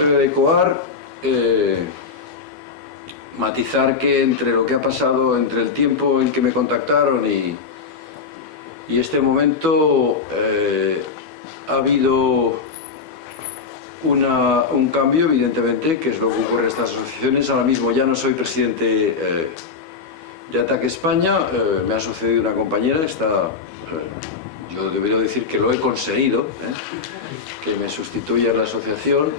convocatoria de ECOAR, matizar que entre lo que ha pasado, entre el tiempo en que me contactaron y este momento, ha habido un cambio, evidentemente, que es lo que ocurre en estas asociaciones. Ahora mismo ya no soy presidente de ATAC España, me ha sucedido una compañera, yo debería decir que lo he conseguido, que me sustituya en la asociación,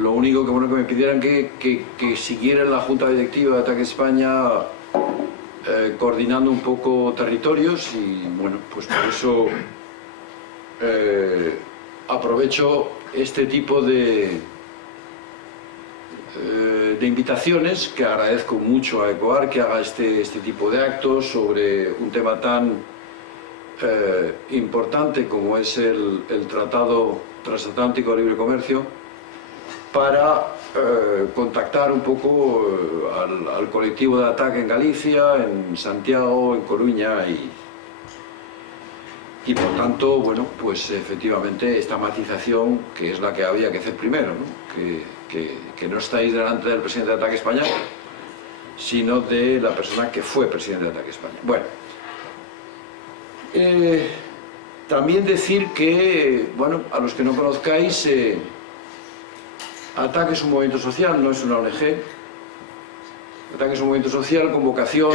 lo único que me pidieran que siguiera en la Junta Directiva de ATAC España, coordinando un poco territorios, y bueno, pues por eso aprovecho este tipo de invitaciones, que agradezco mucho a ECOAR que haga este tipo de actos sobre un tema tan importante como es el Tratado Transatlántico de Libre Comercio, para contactar un poco al colectivo de ATAC en Galicia, en Santiago, en Coruña, y por tanto, bueno, pues efectivamente esta matización, que es la que había que hacer primero, ¿no? Que no estáis delante del presidente de ATAC España, sino de la persona que fue presidente de ATAC España. Bueno, también decir que, bueno, a los que no conozcáis, ATAC es un movimiento social, no es una ONG. ATAC es un movimiento social con vocación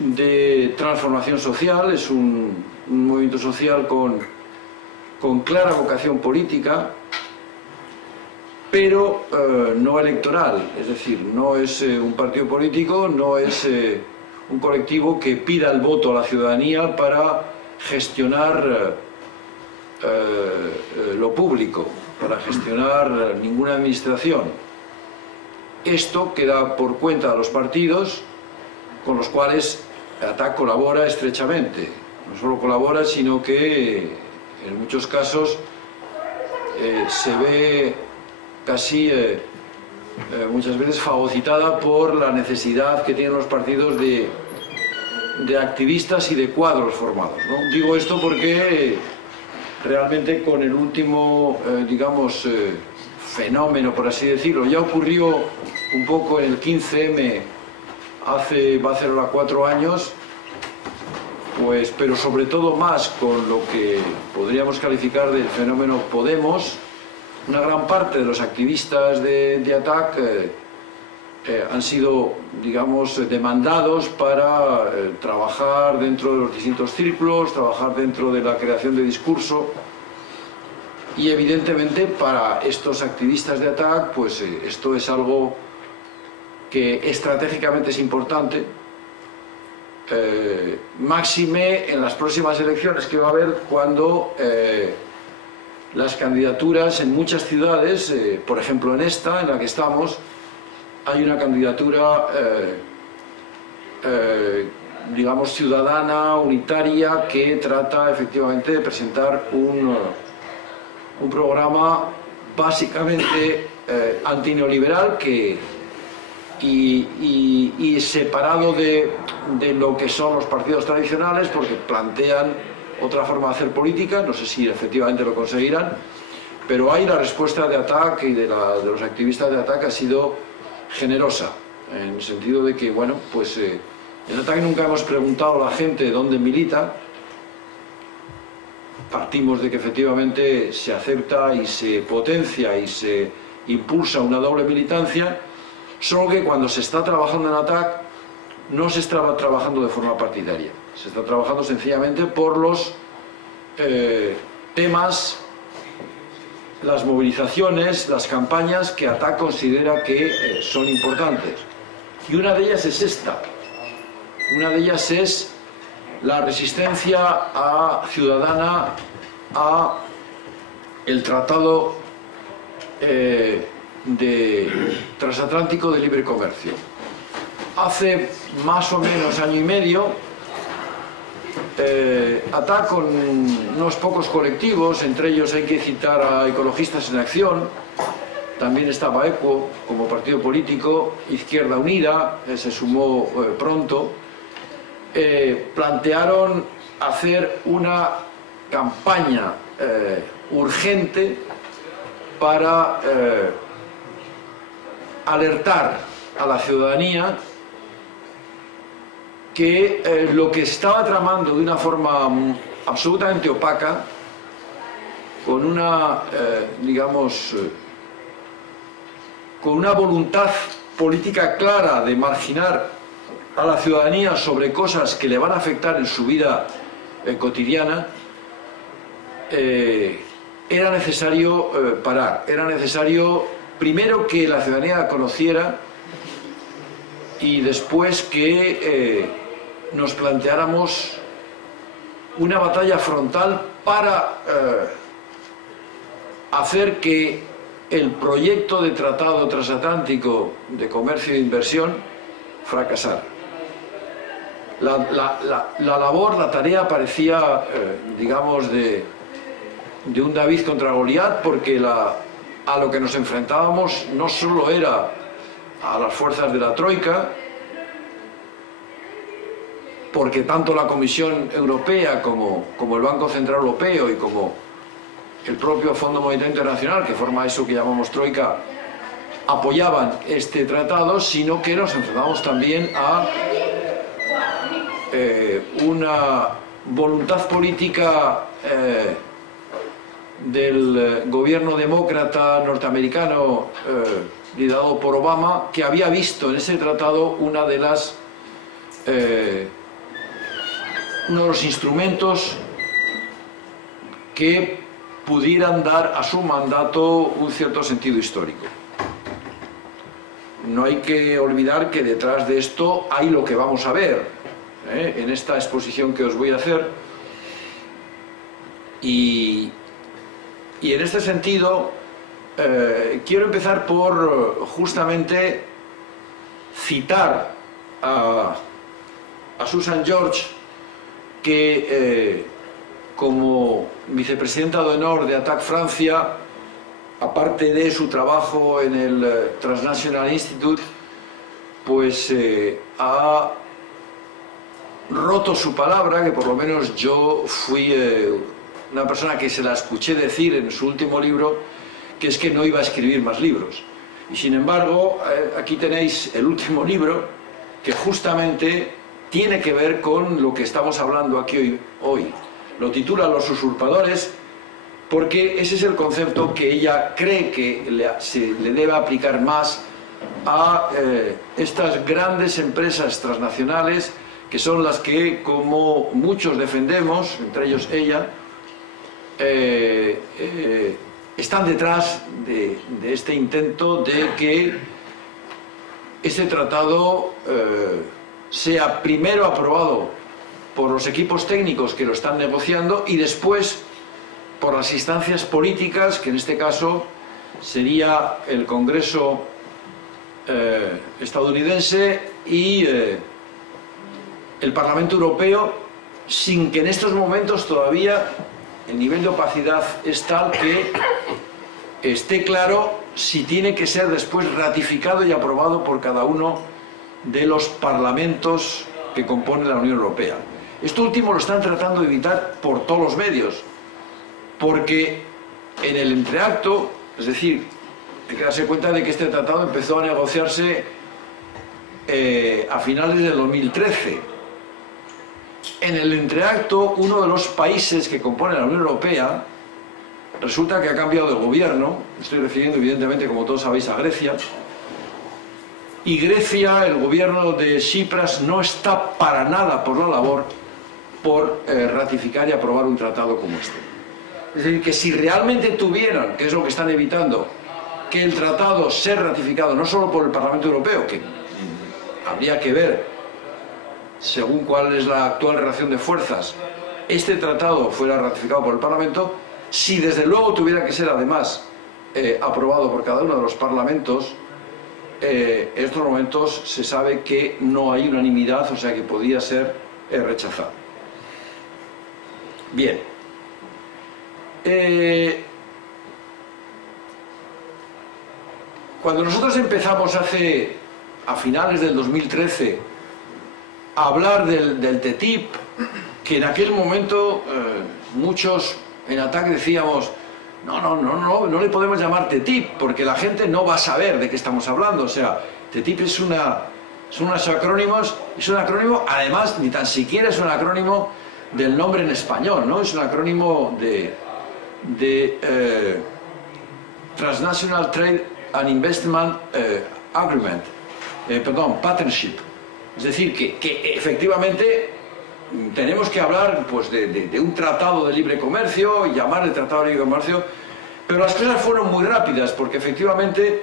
de transformación social, es un movimiento social con clara vocación política, pero no electoral, es decir, no es un partido político, no es un colectivo que pida el voto a la ciudadanía para gestionar lo público, para gestionar ninguna administración. Esto queda por cuenta de los partidos con los cuales ATAC colabora estrechamente. No solo colabora, sino que en muchos casos se ve casi muchas veces fagocitada por la necesidad que tienen los partidos de activistas y de cuadros formados, ¿no? Digo esto porque realmente con el último, digamos, fenómeno, por así decirlo, ya ocurrió un poco en el 15M, va a ser ahora 4 años, pues, pero sobre todo más con lo que podríamos calificar del fenómeno Podemos. Una gran parte de los activistas de ATAC han sido, digamos, demandados para trabajar dentro de los distintos círculos, trabajar dentro de la creación de discurso, y evidentemente para estos activistas de ATAC, pues esto es algo que estratégicamente es importante, máxime en las próximas elecciones que va a haber, cuando las candidaturas en muchas ciudades, por ejemplo en esta, en la que estamos, hay una candidatura, digamos, ciudadana, unitaria, que trata efectivamente de presentar un programa básicamente antineoliberal, y separado de lo que son los partidos tradicionales, porque plantean otra forma de hacer política. No sé si efectivamente lo conseguirán, pero ahí la respuesta de ATAC y de los activistas de ATAC ha sido generosa, en el sentido de que, bueno, pues en ATAC nunca hemos preguntado a la gente dónde milita. Partimos de que efectivamente se acepta y se potencia y se impulsa una doble militancia, solo que cuando se está trabajando en ATAC no se está trabajando de forma partidaria, se está trabajando sencillamente por los temas, las movilizaciones, las campañas que ATAC considera que son importantes. Y una de ellas es esta, una de ellas es la resistencia ciudadana a el Tratado Transatlántico de Libre Comercio. Hace más o menos año y medio, ATAC, con unos pocos colectivos, entre ellos hay que citar a Ecologistas en Acción, también estaba ECO como partido político, Izquierda Unida se sumó pronto, plantearon hacer una campaña urgente para alertar a la ciudadanía que lo que estaba tramando de una forma absolutamente opaca, con una, con una voluntad política clara de marginar a la ciudadanía sobre cosas que le van a afectar en su vida cotidiana, era necesario parar. Era necesario primero que la ciudadanía conociera y después que nos planteáramos una batalla frontal para hacer que el proyecto de tratado transatlántico de comercio e inversión fracasara. La labor, la tarea parecía, digamos, de un David contra Goliat, porque a lo que nos enfrentábamos no solo era a las fuerzas de la Troika, porque tanto la Comisión Europea como el Banco Central Europeo y como el propio Fondo Monetario Internacional, que forma eso que llamamos Troika, apoyaban este tratado, sino que nos enfrentábamos también a una voluntad política del gobierno demócrata norteamericano liderado por Obama, que había visto en ese tratado uno de los instrumentos que pudieran dar a su mandato un cierto sentido histórico. No hay que olvidar que detrás de esto hay lo que vamos a ver en esta exposición que os voy a hacer, y en este sentido quiero empezar por justamente citar a Susan George, que como vicepresidenta de honor de ATTAC Francia, aparte de su trabajo en el Transnational Institute, pues ha roto su palabra, que por lo menos yo fui una persona que se la escuché decir en su último libro, que es que no iba a escribir más libros. Y sin embargo, aquí tenéis el último libro, que justamente tiene que ver con lo que estamos hablando aquí hoy. Lo titula Los usurpadores, porque ese es el concepto que ella cree que se le debe aplicar más a estas grandes empresas transnacionales, que son las que, como muchos defendemos, entre ellos ella, están detrás de este intento de que este tratado sea primero aprobado por los equipos técnicos que lo están negociando y después por las instancias políticas, que en este caso sería el Congreso estadounidense y el Parlamento Europeo, sin que en estos momentos todavía el nivel de opacidad es tal que esté claro si tiene que ser después ratificado y aprobado por cada uno de los parlamentos que componen la Unión Europea. Esto último lo están tratando de evitar por todos los medios, porque en el entreacto, es decir, hay que darse cuenta de que este tratado empezó a negociarse a finales del 2013. En el entreacto, uno de los países que componen la Unión Europea resulta que ha cambiado de gobierno. Me estoy refiriendo evidentemente, como todos sabéis, a Grecia. Y Grecia, el gobierno de Tsipras, no está para nada por la labor por ratificar y aprobar un tratado como este. Es decir, que si realmente tuvieran, que es lo que están evitando, que el tratado sea ratificado no solo por el Parlamento Europeo, que habría que ver según cuál es la actual relación de fuerzas, este tratado fuera ratificado por el Parlamento, si desde luego tuviera que ser además aprobado por cada uno de los parlamentos, en estos momentos se sabe que no hay unanimidad, o sea que podía ser rechazado. Bien. Cuando nosotros empezamos a finales del 2013 a hablar del TTIP, que en aquel momento muchos En ATTAC decíamos, no le podemos llamar TTIP, porque la gente no va a saber de qué estamos hablando. O sea, TTIP son unos acrónimos, es un acrónimo, además, ni tan siquiera es un acrónimo del nombre en español, ¿no? Es un acrónimo de Transnational Trade and Investment Agreement, Partnership. Es decir, que efectivamente tenemos que hablar pues, de un tratado de libre comercio, llamarle tratado de libre comercio, pero las cosas fueron muy rápidas, porque efectivamente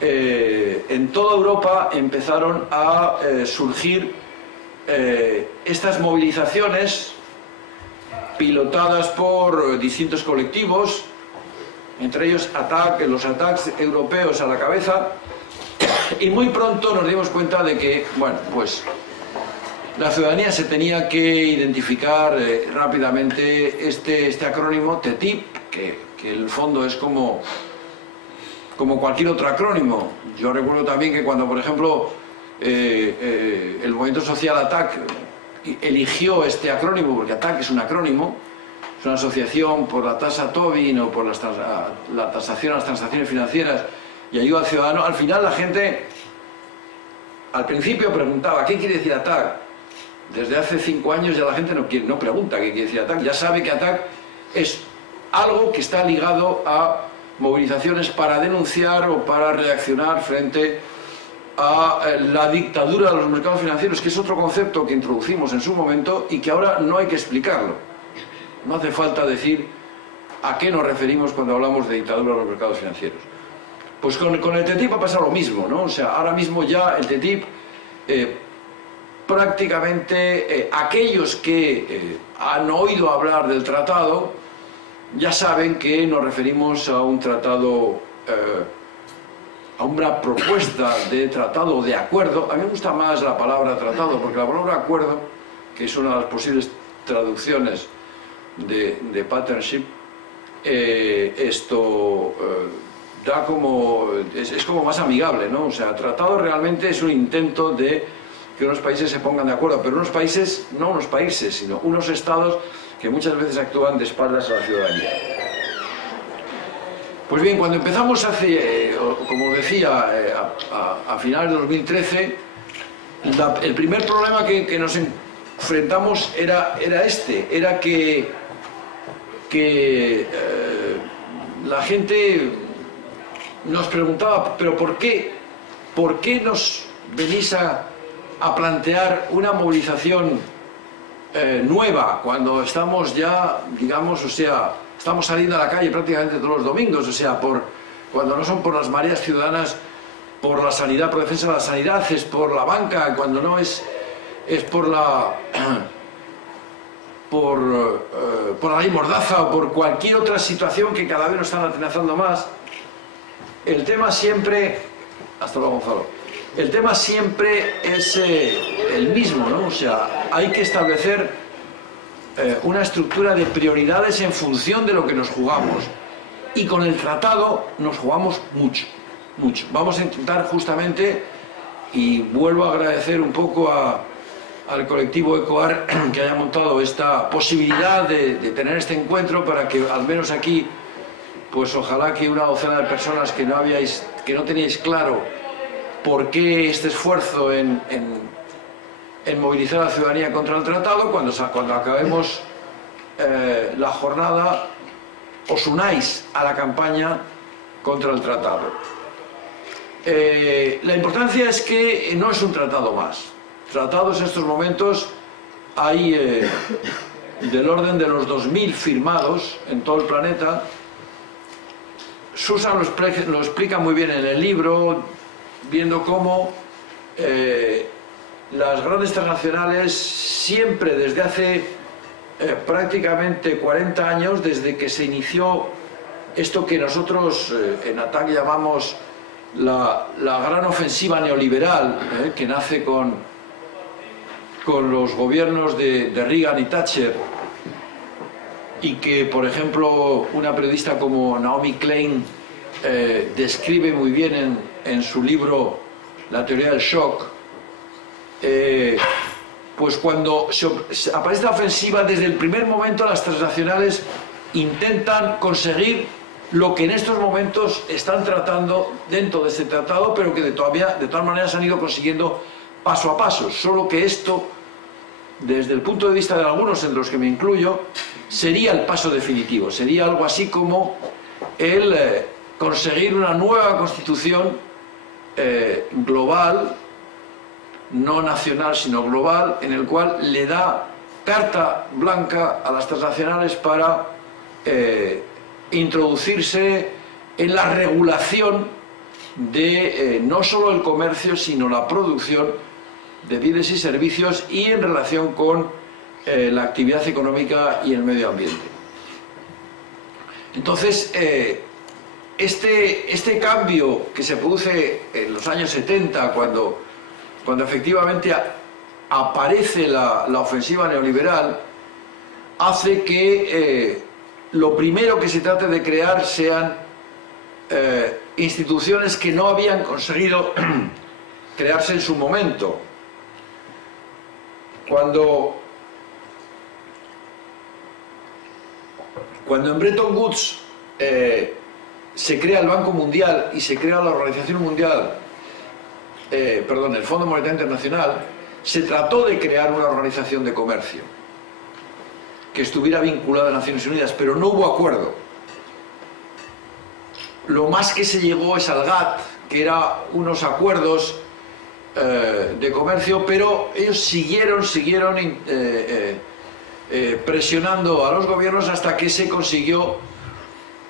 en toda Europa empezaron a surgir estas movilizaciones pilotadas por distintos colectivos, entre ellos los ATTACs europeos a la cabeza, y muy pronto nos dimos cuenta de que, bueno, pues la ciudadanía se tenía que identificar rápidamente este acrónimo TTIP, que en el fondo es como cualquier otro acrónimo. Yo recuerdo también que cuando, por ejemplo, el movimiento social ATTAC eligió este acrónimo, porque ATTAC es un acrónimo, es una asociación por la tasa Tobin o por la tasación a las transacciones financieras y ayuda al ciudadano. Al final la gente, al principio preguntaba, ¿qué quiere decir ATTAC? Desde hace 5 años ya la gente no pregunta qué quiere decir ATTAC, ya sabe que ATTAC es algo que está ligado a movilizaciones para denunciar o para reaccionar frente a la dictadura de los mercados financieros, que es otro concepto que introducimos en su momento y que ahora no hay que explicarlo. No hace falta decir a qué nos referimos cuando hablamos de dictadura de los mercados financieros. Pues con el TTIP ha pasado lo mismo, ¿no? O sea, ahora mismo ya el TTIP, prácticamente aquellos que han oído hablar del tratado ya saben que nos referimos a un tratado, a una propuesta de tratado, de acuerdo. A mí me gusta más la palabra tratado, porque la palabra acuerdo, que es una de las posibles traducciones de partnership, da como, es como más amigable, ¿no? O sea, tratado realmente es un intento de que unos países se pongan de acuerdo, pero unos países, no unos países, sino unos estados que muchas veces actúan de espaldas a la ciudadanía. Pues bien, cuando empezamos como os decía, a finales de 2013, el primer problema que nos enfrentamos era que la gente nos preguntaba, pero ¿por qué nos venís a plantear una movilización nueva cuando estamos ya, digamos, o sea, estamos saliendo a la calle prácticamente todos los domingos, o sea, cuando no son por las mareas ciudadanas, por la sanidad, por defensa de la sanidad, es por la banca, cuando no es por la ley Mordaza o por cualquier otra situación que cada vez nos están atenazando más. El tema siempre, hasta luego Gonzalo, el tema siempre es el mismo, ¿no? O sea, hay que establecer una estructura de prioridades en función de lo que nos jugamos. Y con el tratado nos jugamos mucho, mucho. Vamos a intentar justamente, y vuelvo a agradecer un poco al colectivo ECOAR que haya montado esta posibilidad de tener este encuentro, para que al menos aquí, pues ojalá que una docena de personas que no teníais claro por qué este esfuerzo en movilizar a la ciudadanía contra el tratado, cuando acabemos la jornada, os unáis a la campaña contra el tratado. La importancia es que no es un tratado más. Tratados en estos momentos hay del orden de los 2000 firmados en todo el planeta. Susan lo explica muy bien en el libro, viendo cómo las grandes transnacionales siempre, desde hace prácticamente 40 años, desde que se inició esto que nosotros en ATTAC llamamos la gran ofensiva neoliberal, que nace con los gobiernos de Reagan y Thatcher, y que, por ejemplo, una periodista como Naomi Klein describe muy bien en su libro La teoría del shock. Pues cuando aparece la ofensiva, desde el primer momento las transnacionales intentan conseguir lo que en estos momentos están tratando dentro de este tratado, pero que de todas maneras han ido consiguiendo paso a paso, solo que esto, desde el punto de vista de algunos, en los que me incluyo, sería el paso definitivo, sería algo así como el conseguir una nueva constitución global, no nacional sino global, en el cual le da carta blanca a las transnacionales para introducirse en la regulación de no solo el comercio, sino la producción de bienes y servicios y en relación con la actividad económica y el medio ambiente. Entonces, este cambio que se produce en los años 70, cuando efectivamente aparece la ofensiva neoliberal, hace que lo primero que se trate de crear sean instituciones que no habían conseguido crearse en su momento. Cuando en Bretton Woods se crea el Banco Mundial y se crea la Organización Mundial, el Fondo Monetario Internacional, se trató de crear una organización de comercio que estuviera vinculada a Naciones Unidas, pero no hubo acuerdo. Lo más que se llegó es al GATT, que era unos acuerdos de comercio, pero ellos siguieron presionando a los gobiernos hasta que se consiguió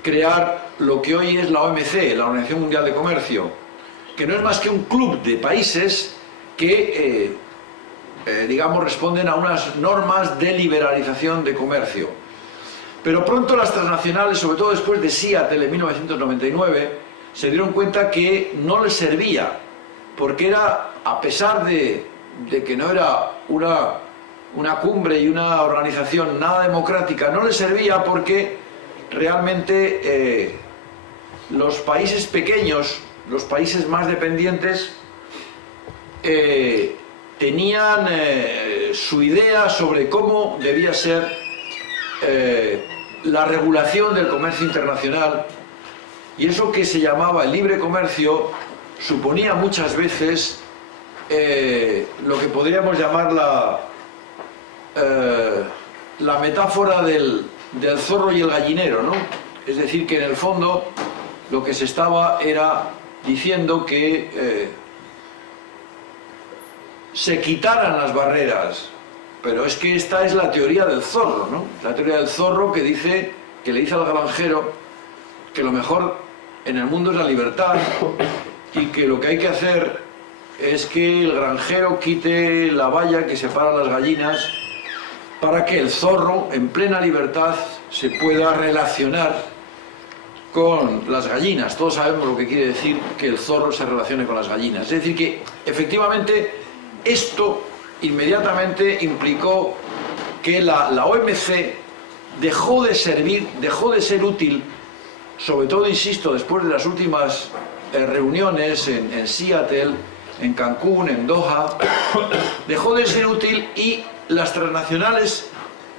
crear lo que hoy es la OMC, la Organización Mundial de Comercio, que no es más que un club de países que, digamos, responden a unas normas de liberalización de comercio. Pero pronto las transnacionales, sobre todo después de Seattle en 1999, se dieron cuenta que no les servía, porque era, a pesar de que no era una cumbre y una organización nada democrática, no les servía porque realmente los países pequeños, los países más dependientes, tenían su idea sobre cómo debía ser la regulación del comercio internacional, y eso que se llamaba el libre comercio suponía muchas veces lo que podríamos llamar la metáfora del zorro y el gallinero, ¿no? Es decir, que en el fondo lo que se estaba era diciendo que se quitaran las barreras, pero es que esta es la teoría del zorro, ¿no? La teoría del zorro que le dice al granjero que lo mejor en el mundo es la libertad y que lo que hay que hacer es que el granjero quite la valla que separa las gallinas para que el zorro, en plena libertad, se pueda relacionar con las gallinas. Todos sabemos lo que quiere decir que el zorro se relacione con las gallinas. Es decir, que efectivamente esto inmediatamente implicó que la OMC dejó de ser útil, sobre todo, insisto, después de las últimas reuniones en Seattle, en Cancún, en Doha, dejó de ser útil, y las transnacionales,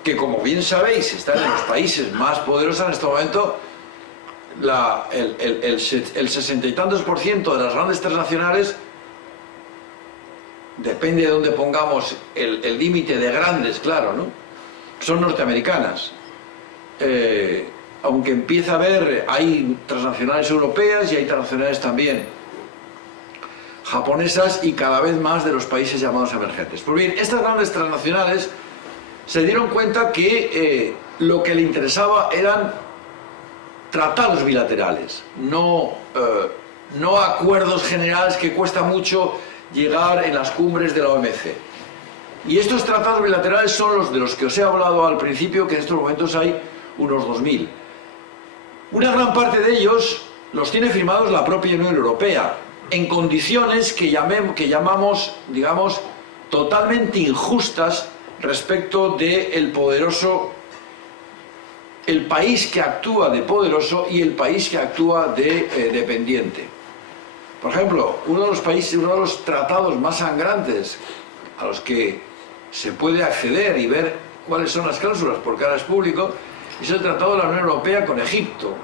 que como bien sabéis están en los países más poderosos en este momento, el 60 y tantos % de las grandes transnacionales, depende de dónde pongamos el límite de grandes, claro, ¿no?, son norteamericanas. Aunque empieza a haber, hay transnacionales europeas y hay transnacionales también japonesas y cada vez más de los países llamados emergentes. Pues bien, estas grandes transnacionales se dieron cuenta que lo que le interesaba eran tratados bilaterales, no acuerdos generales que cuesta mucho llegar en las cumbres de la OMC. Y estos tratados bilaterales son los de los que os he hablado al principio, que en estos momentos hay unos 2000. Una gran parte de ellos los tiene firmados la propia Unión Europea, en condiciones que llamamos, digamos, totalmente injustas respecto del poderoso, el país que actúa de poderoso y el país que actúa de dependiente. Por ejemplo, uno de los tratados más sangrantes a los que se puede acceder y ver cuáles son las cláusulas, porque ahora es público, Es el tratado de la Unión Europea con Egipto,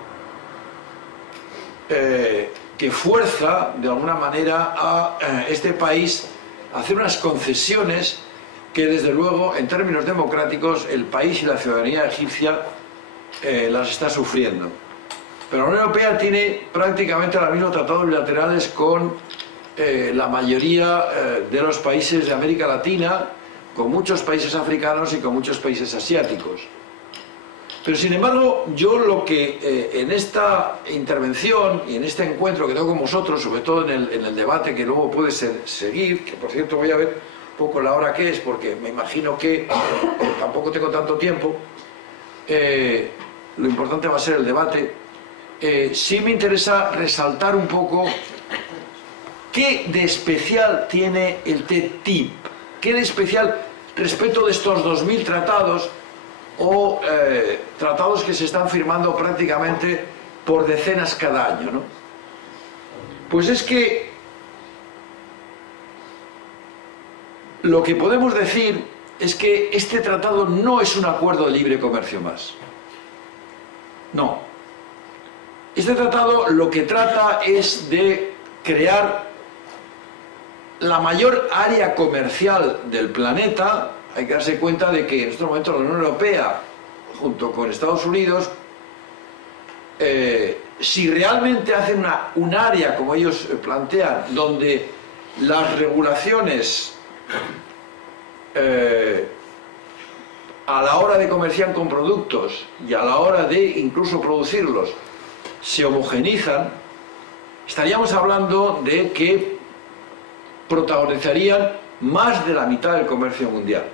que fuerza de alguna manera a este país a hacer unas concesiones que desde luego en términos democráticos el país y la ciudadanía egipcia las está sufriendo. Pero la Unión Europea tiene prácticamente los mismos tratados bilaterales con la mayoría de los países de América Latina, con muchos países africanos y con muchos países asiáticos. Pero sin embargo, yo lo que en esta intervención y en este encuentro que tengo con vosotros, sobre todo en el debate que luego puede seguir, que por cierto voy a ver un poco la hora que es, porque me imagino que tampoco tengo tanto tiempo, lo importante va a ser el debate. Sí me interesa resaltar un poco qué de especial tiene el TTIP, qué de especial respecto de estos 2000 tratados o tratados que se están firmando prácticamente por decenas cada año, ¿no? Pues es que lo que podemos decir es que este tratado no es un acuerdo de libre comercio más. No. Este tratado lo que trata es de crear la mayor área comercial del planeta. Hay que darse cuenta de que en estos momentos la Unión Europea, junto con Estados Unidos, si realmente hacen un área, como ellos plantean, donde las regulaciones a la hora de comerciar con productos y a la hora de incluso producirlos se homogenizan, estaríamos hablando de que protagonizarían más de la mitad del comercio mundial.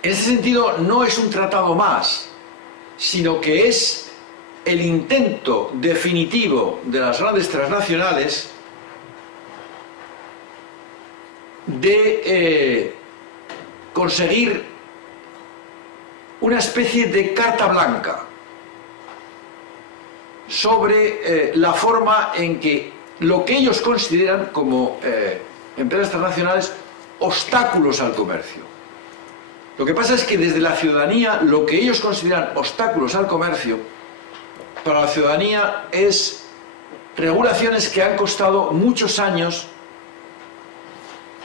En ese sentido, no es un tratado más, sino que es el intento definitivo de las grandes transnacionales de conseguir una especie de carta blanca sobre la forma en que lo que ellos consideran como empresas transnacionales obstáculos al comercio. Lo que pasa es que desde la ciudadanía lo que ellos consideran obstáculos al comercio para la ciudadanía es regulaciones que han costado muchos años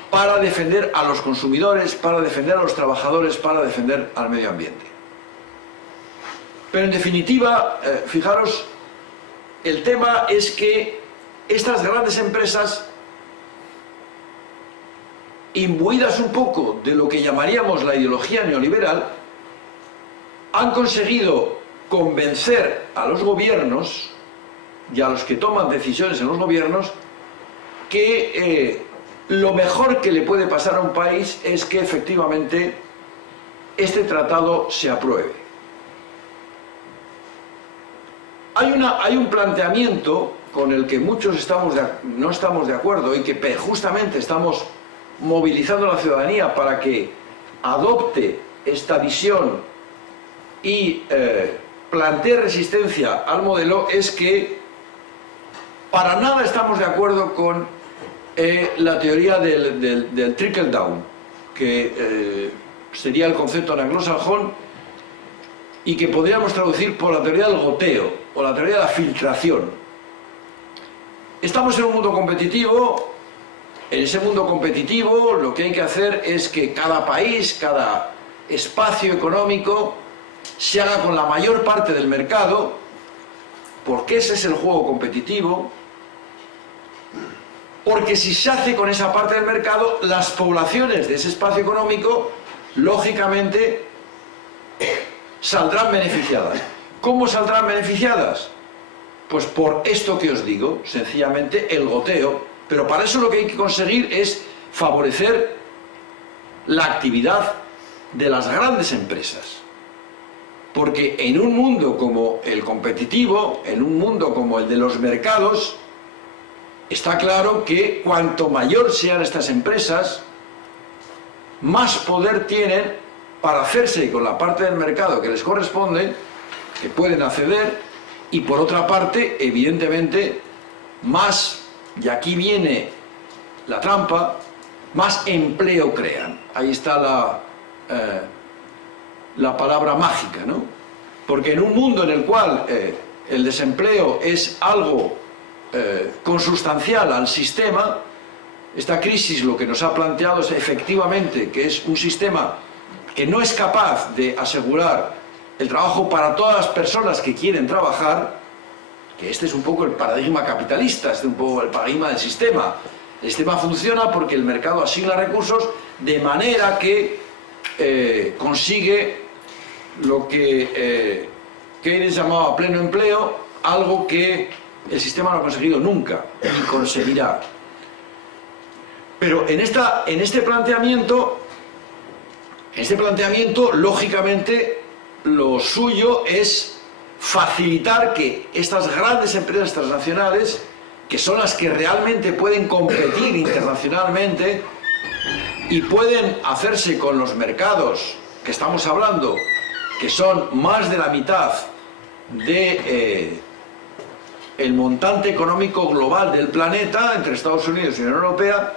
para defender a los consumidores, para defender a los trabajadores, para defender al medio ambiente. Pero en definitiva, fijaros, el tema es que estas grandes empresas, imbuidas un poco de lo que llamaríamos la ideología neoliberal, han conseguido convencer a los gobiernos y a los que toman decisiones en los gobiernos que lo mejor que le puede pasar a un país es que efectivamente este tratado se apruebe. Hay un planteamiento con el que muchos no estamos de acuerdo y que justamente estamos movilizando a la ciudadanía para que adopte esta visión y plantee resistencia al modelo, es que para nada estamos de acuerdo con la teoría del trickle down, que sería el concepto en anglosajón y que podríamos traducir por la teoría del goteo o la teoría de la filtración. Estamos en un mundo competitivo. En ese mundo competitivo lo que hay que hacer es que cada país, cada espacio económico se haga con la mayor parte del mercado, porque ese es el juego competitivo, porque si se hace con esa parte del mercado, las poblaciones de ese espacio económico, lógicamente, saldrán beneficiadas. ¿Cómo saldrán beneficiadas? Pues por esto que os digo, sencillamente el goteo. Pero para eso lo que hay que conseguir es favorecer la actividad de las grandes empresas. Porque en un mundo como el competitivo, en un mundo como el de los mercados, está claro que cuanto mayor sean estas empresas, más poder tienen para hacerse con la parte del mercado que les corresponde, que pueden acceder, y por otra parte, evidentemente, más, y aquí viene la trampa, más empleo crean. Ahí está la palabra mágica, ¿no? Porque en un mundo en el cual el desempleo es algo consustancial al sistema, esta crisis lo que nos ha planteado es efectivamente que es un sistema que no es capaz de asegurar el trabajo para todas las personas que quieren trabajar, que este es un poco el paradigma capitalista, este es un poco el paradigma del sistema. El sistema funciona porque el mercado asigna recursos de manera que consigue lo que Keynes llamaba pleno empleo, algo que el sistema no ha conseguido nunca ni conseguirá. Pero en este planteamiento, lógicamente, lo suyo es facilitar que estas grandes empresas transnacionales, que son las que realmente pueden competir internacionalmente y pueden hacerse con los mercados que estamos hablando, que son más de la mitad de el montante económico global del planeta entre Estados Unidos y la Unión Europea,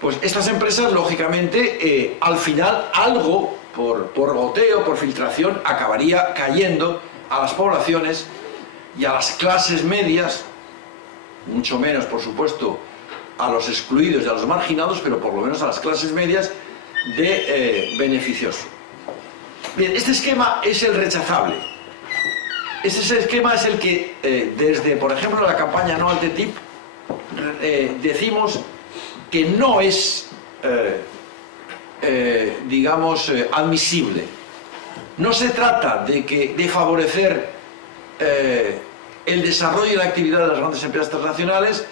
pues estas empresas, lógicamente, al final algo, por goteo, por filtración, acabaría cayendo a las poblaciones y a las clases medias, mucho menos, por supuesto, a los excluidos y a los marginados, pero por lo menos a las clases medias de beneficios. Bien, este esquema es el rechazable. Este esquema es el que, desde, por ejemplo, la campaña No al TTIP, decimos que no es, digamos, admisible. No se trata de favorecer el desarrollo y la actividad de las grandes empresas transnacionales,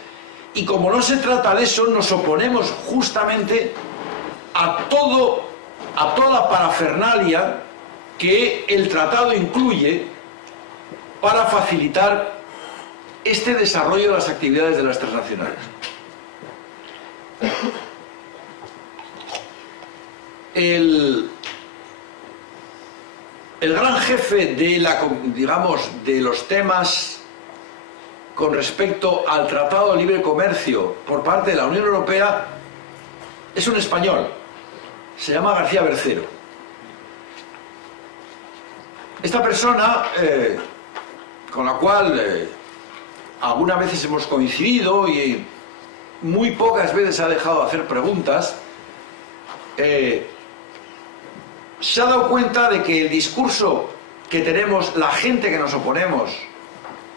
y como no se trata de eso, nos oponemos justamente a toda la parafernalia que el tratado incluye para facilitar este desarrollo de las actividades de las transnacionales. El gran jefe de de los temas con respecto al Tratado de Libre Comercio por parte de la Unión Europea es un español, se llama García Bercero. Esta persona, con la cual algunas veces hemos coincidido y muy pocas veces ha dejado de hacer preguntas, se ha dado cuenta de que el discurso que tenemos, la gente que nos oponemos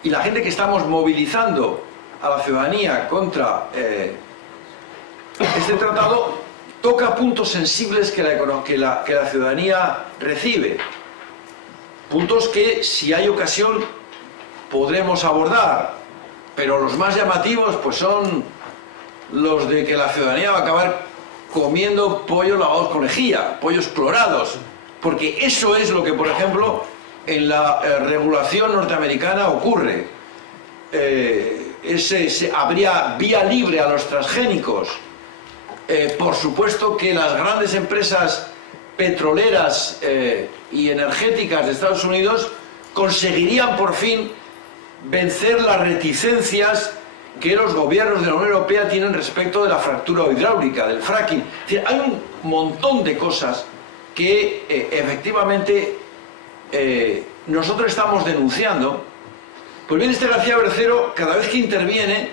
y la gente que estamos movilizando a la ciudadanía contra este tratado, toca puntos sensibles que la ciudadanía recibe. Puntos que, si hay ocasión, podremos abordar, pero los más llamativos pues son los de que la ciudadanía va a acabar comiendo pollos lavados con lejía, pollos clorados, porque eso es lo que, por ejemplo, en la regulación norteamericana ocurre. Habría vía libre a los transgénicos. Por supuesto que las grandes empresas petroleras y energéticas de Estados Unidos conseguirían por fin vencer las reticencias que los gobiernos de la Unión Europea tienen respecto de la fractura hidráulica, del fracking. Es decir, hay un montón de cosas que efectivamente nosotros estamos denunciando. Pues bien, este García Bercero, cada vez que interviene,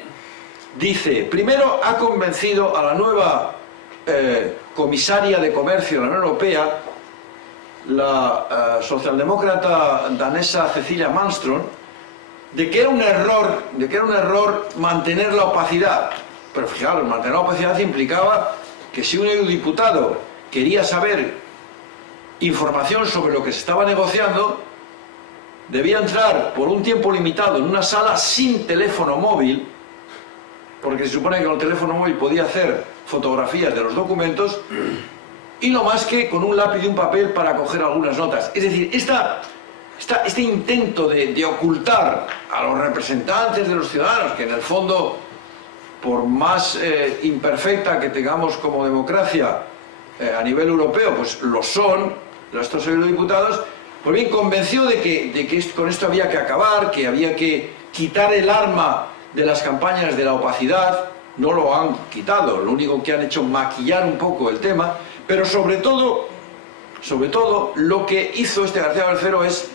dice, primero ha convencido a la nueva comisaria de comercio de la Unión Europea, la socialdemócrata danesa Cecilia Malmström, de que era un error mantener la opacidad. Pero fijaros, mantener la opacidad implicaba que si un eurodiputado quería saber información sobre lo que se estaba negociando, debía entrar por un tiempo limitado en una sala sin teléfono móvil, porque se supone que con el teléfono móvil podía hacer fotografías de los documentos, y no más que con un lápiz y un papel para coger algunas notas. Es decir, este intento de ocultar a los representantes de los ciudadanos, que en el fondo, por más imperfecta que tengamos como democracia a nivel europeo, pues lo son, estos eurodiputados, pues bien, convenció de que con esto había que acabar, que había que quitar el arma de las campañas de la opacidad. No lo han quitado, lo único que han hecho es maquillar un poco el tema, pero sobre todo sobre todo, lo que hizo este García Bercero es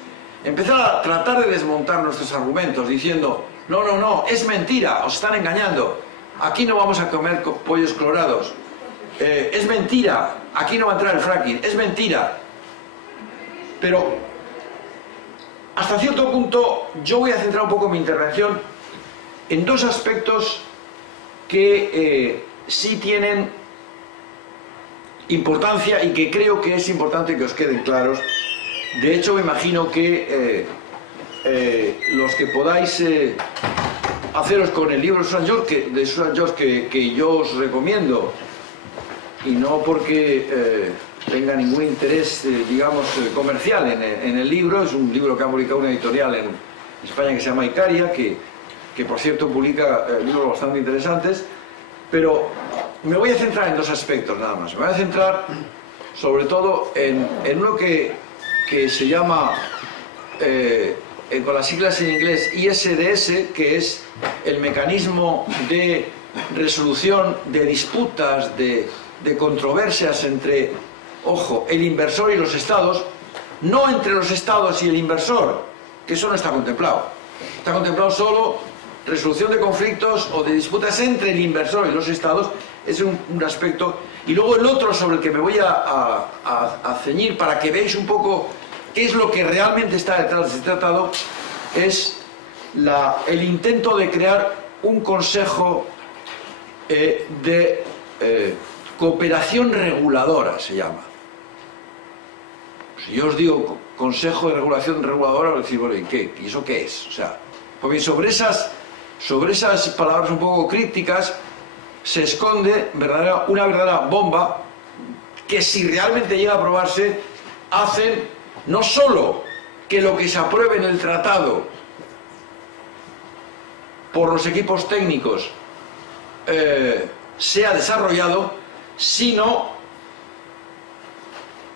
empezar a tratar de desmontar nuestros argumentos, diciendo, no, no, no, es mentira, os están engañando, aquí no vamos a comer pollos clorados, es mentira, aquí no va a entrar el fracking, es mentira. Pero, hasta cierto punto, yo voy a centrar un poco mi intervención en dos aspectos que sí tienen importancia y que creo que es importante que os queden claros. De hecho, me imagino que los que podáis haceros con el libro de Susan George, que yo os recomiendo, y no porque tenga ningún interés, digamos, comercial en el libro, es un libro que ha publicado una editorial en España que se llama Icaria, que por cierto publica libros bastante interesantes, pero me voy a centrar en dos aspectos nada más. Me voy a centrar sobre todo en uno que se llama, con las siglas en inglés, ISDS, que es el mecanismo de resolución de disputas, de controversias entre, ojo, el inversor y los estados, no entre los estados y el inversor, que eso no está contemplado. Está contemplado solo resolución de conflictos o de disputas entre el inversor y los estados, es un aspecto. Y luego el otro sobre el que me voy a ceñir para que veáis un poco qué es lo que realmente está detrás de este tratado, es el intento de crear un consejo de cooperación reguladora, se llama. Si yo os digo Consejo de Regulación Reguladora, os decís, bueno, ¿y qué? ¿Y eso qué es? O sea, porque sobre esas palabras un poco crípticas se esconde una verdadera bomba que, si realmente llega a aprobarse, hacen no solo que lo que se apruebe en el tratado por los equipos técnicos sea desarrollado, sino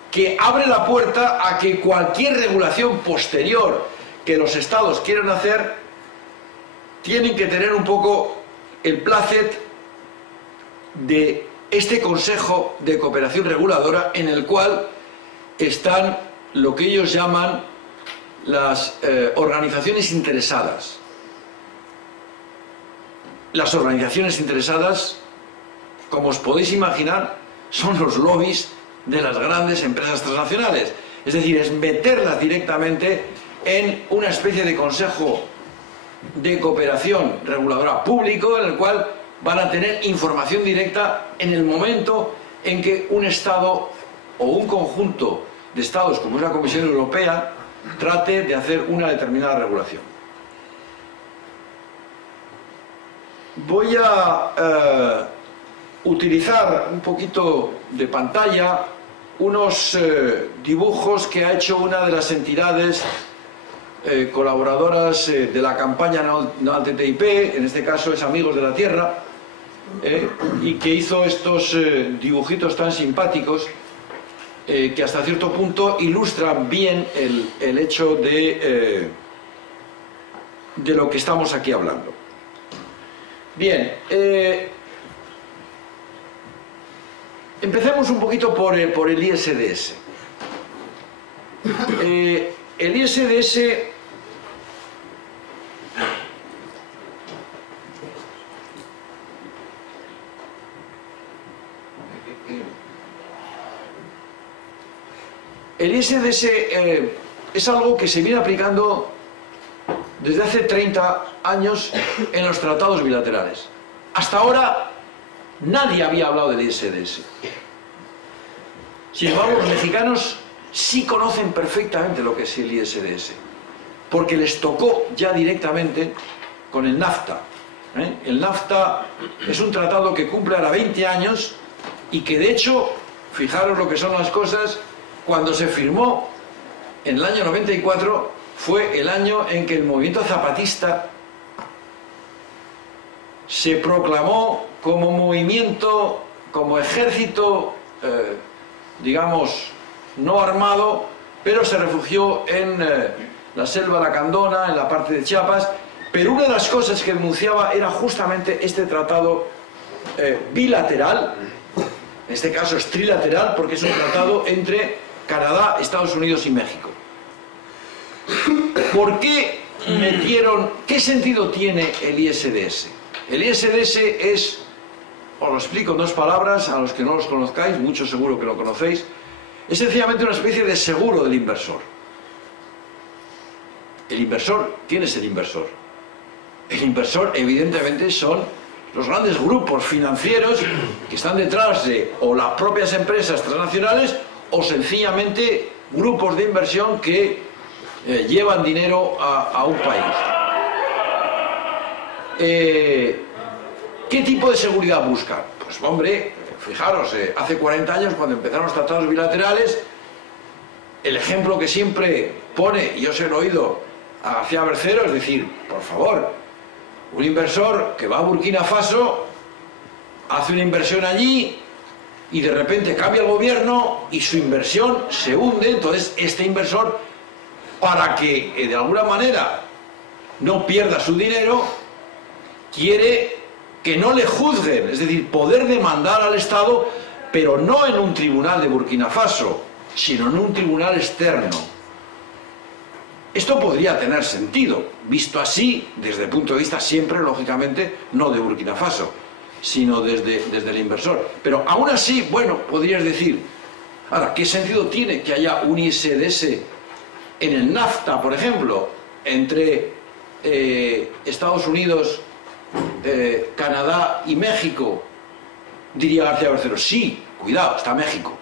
que abre la puerta a que cualquier regulación posterior que los estados quieran hacer tienen que tener un poco el placet de este Consejo de Cooperación Reguladora, en el cual están lo que ellos llaman las organizaciones interesadas. Las organizaciones interesadas, como os podéis imaginar, son los lobbies de las grandes empresas transnacionales. Es decir, es meterlas directamente en una especie de consejo de cooperación reguladora público, en el cual van a tener información directa en el momento en que un Estado o un conjunto de Estados, como es la Comisión Europea, trate de hacer una determinada regulación. Voy a utilizar un poquito de pantalla unos dibujos que ha hecho una de las entidades colaboradoras de la campaña no TTIP, en este caso es Amigos de la Tierra, y que hizo estos dibujitos tan simpáticos que hasta cierto punto ilustran bien el hecho de lo que estamos aquí hablando. Bien, empecemos un poquito por el ISDS. El ISDS es algo que se viene aplicando desde hace 30 años en los tratados bilaterales. Hasta ahora nadie había hablado del ISDS. Sin embargo, los mexicanos sí conocen perfectamente lo que es el ISDS, porque les tocó ya directamente con el NAFTA. El NAFTA es un tratado que cumple ahora 20 años y que, de hecho, fijaros lo que son las cosas, cuando se firmó en el año 94 fue el año en que el movimiento zapatista se proclamó como movimiento, como ejército, digamos, no armado, pero se refugió en la selva lacandona, en la parte de Chiapas. Pero una de las cosas que denunciaba era justamente este tratado bilateral, en este caso es trilateral, porque es un tratado entre Canadá, Estados Unidos y México. ¿Por qué metieron? ¿Qué sentido tiene el ISDS? El ISDS es, os lo explico en dos palabras, a los que no los conozcáis, muchos seguro que lo conocéis, es sencillamente una especie de seguro del inversor. El inversor, ¿quién es el inversor? El inversor, evidentemente, son los grandes grupos financieros que están detrás de o las propias empresas transnacionales o sencillamente grupos de inversión que llevan dinero a un país. ¿Qué tipo de seguridad buscan? Pues hombre, fijaros, hace 40 años cuando empezaron los tratados bilaterales, el ejemplo que siempre pone, y yo se lo he oído a García Bercero, es decir, por favor, un inversor que va a Burkina Faso, hace una inversión allí y de repente cambia el gobierno y su inversión se hunde, entonces este inversor, para que de alguna manera no pierda su dinero, quiere que no le juzguen, es decir, poder demandar al Estado, pero no en un tribunal de Burkina Faso, sino en un tribunal externo. Esto podría tener sentido, visto así, desde el punto de vista siempre, lógicamente, no de Burkina Faso, sino desde el inversor. Pero aún así, bueno, podrías decir, ahora, ¿qué sentido tiene que haya un ISDS en el NAFTA, por ejemplo, entre Estados Unidos, Canadá y México? Diría García Bercero, sí, cuidado, está México.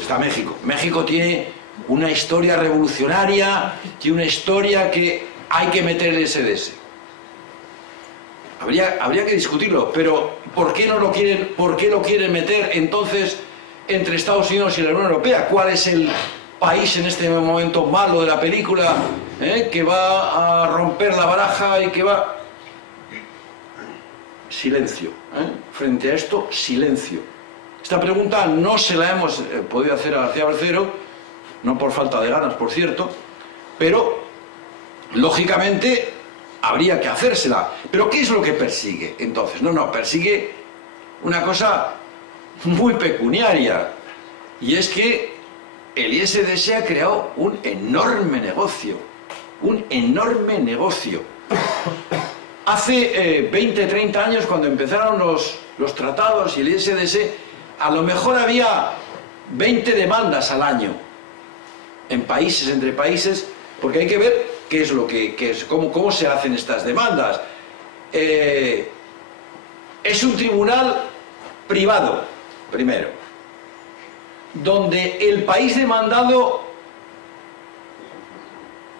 Está México. México tiene una historia revolucionaria, tiene una historia que hay que meter el ISDS. Habría que discutirlo, pero ¿por qué no lo quieren? ¿Por qué lo quieren meter entonces entre Estados Unidos y la Unión Europea? ¿Cuál es el país en este momento malo de la película que va a romper la baraja y que va? Silencio. Frente a esto, silencio. Esta pregunta no se la hemos podido hacer a García Bercero, no por falta de ganas, por cierto, pero lógicamente habría que hacérsela. ¿Pero qué es lo que persigue entonces? No, persigue una cosa muy pecuniaria, y es que el ISDS ha creado un enorme negocio, Hace 20, 30 años, cuando empezaron los tratados y el ISDS, a lo mejor había 20 demandas al año en países, entre países, porque hay que ver qué es lo que es, cómo se hacen estas demandas. Es un tribunal privado, primero, donde el país demandado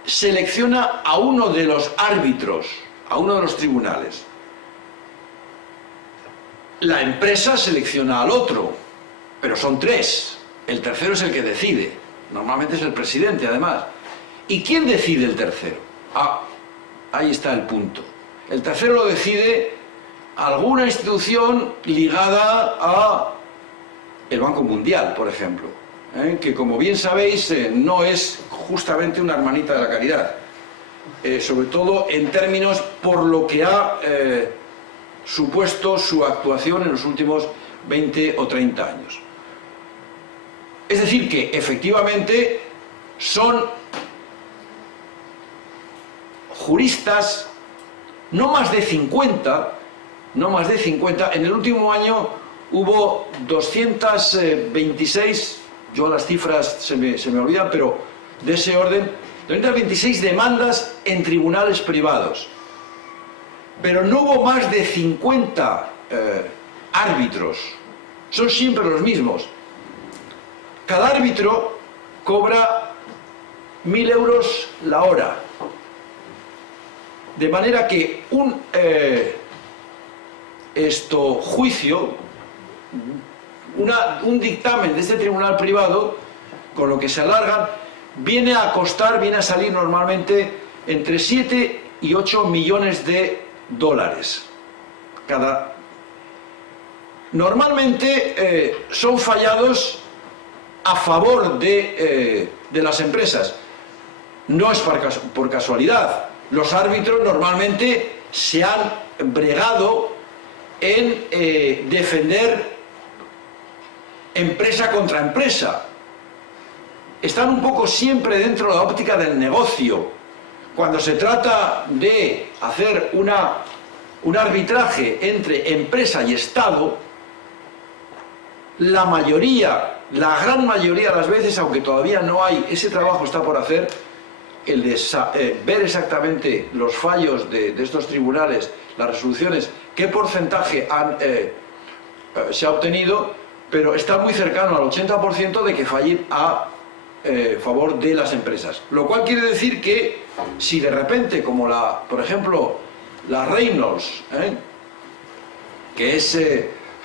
selecciona a uno de los árbitros, a uno de los tribunales. La empresa selecciona al otro, pero son tres. El tercero es el que decide. Normalmente es el presidente, además. ¿Y quién decide el tercero? Ahí está el punto. El tercero lo decide alguna institución ligada a el Banco Mundial, por ejemplo, que, como bien sabéis, no es justamente una hermanita de la caridad, sobre todo en términos por lo que ha supuesto su actuación en los últimos 20 o 30 años. Es decir, que efectivamente son juristas, no más de 50, en el último año hubo 226, yo las cifras se me olvidan, pero de ese orden, 226 demandas en tribunales privados. Pero no hubo más de 50 árbitros, son siempre los mismos. Cada árbitro cobra 1.000 euros la hora. De manera que un juicio, un dictamen de este tribunal privado, con lo que se alargan, viene a salir normalmente entre 7 y 8 millones de dólares. Normalmente son fallados a favor de las empresas. No es por casualidad. Los árbitros normalmente se han bregado en defender empresa contra empresa. están un poco siempre dentro de la óptica del negocio. Cuando se trata de hacer un arbitraje entre empresa y Estado, la gran mayoría de las veces, aunque todavía no hay, ese trabajo está por hacer, el de ver exactamente los fallos de estos tribunales, las resoluciones, qué porcentaje se ha obtenido, pero está muy cercano al 80% de que fallen a favor de las empresas. Lo cual quiere decir que si de repente, como por ejemplo, la Reynolds, que es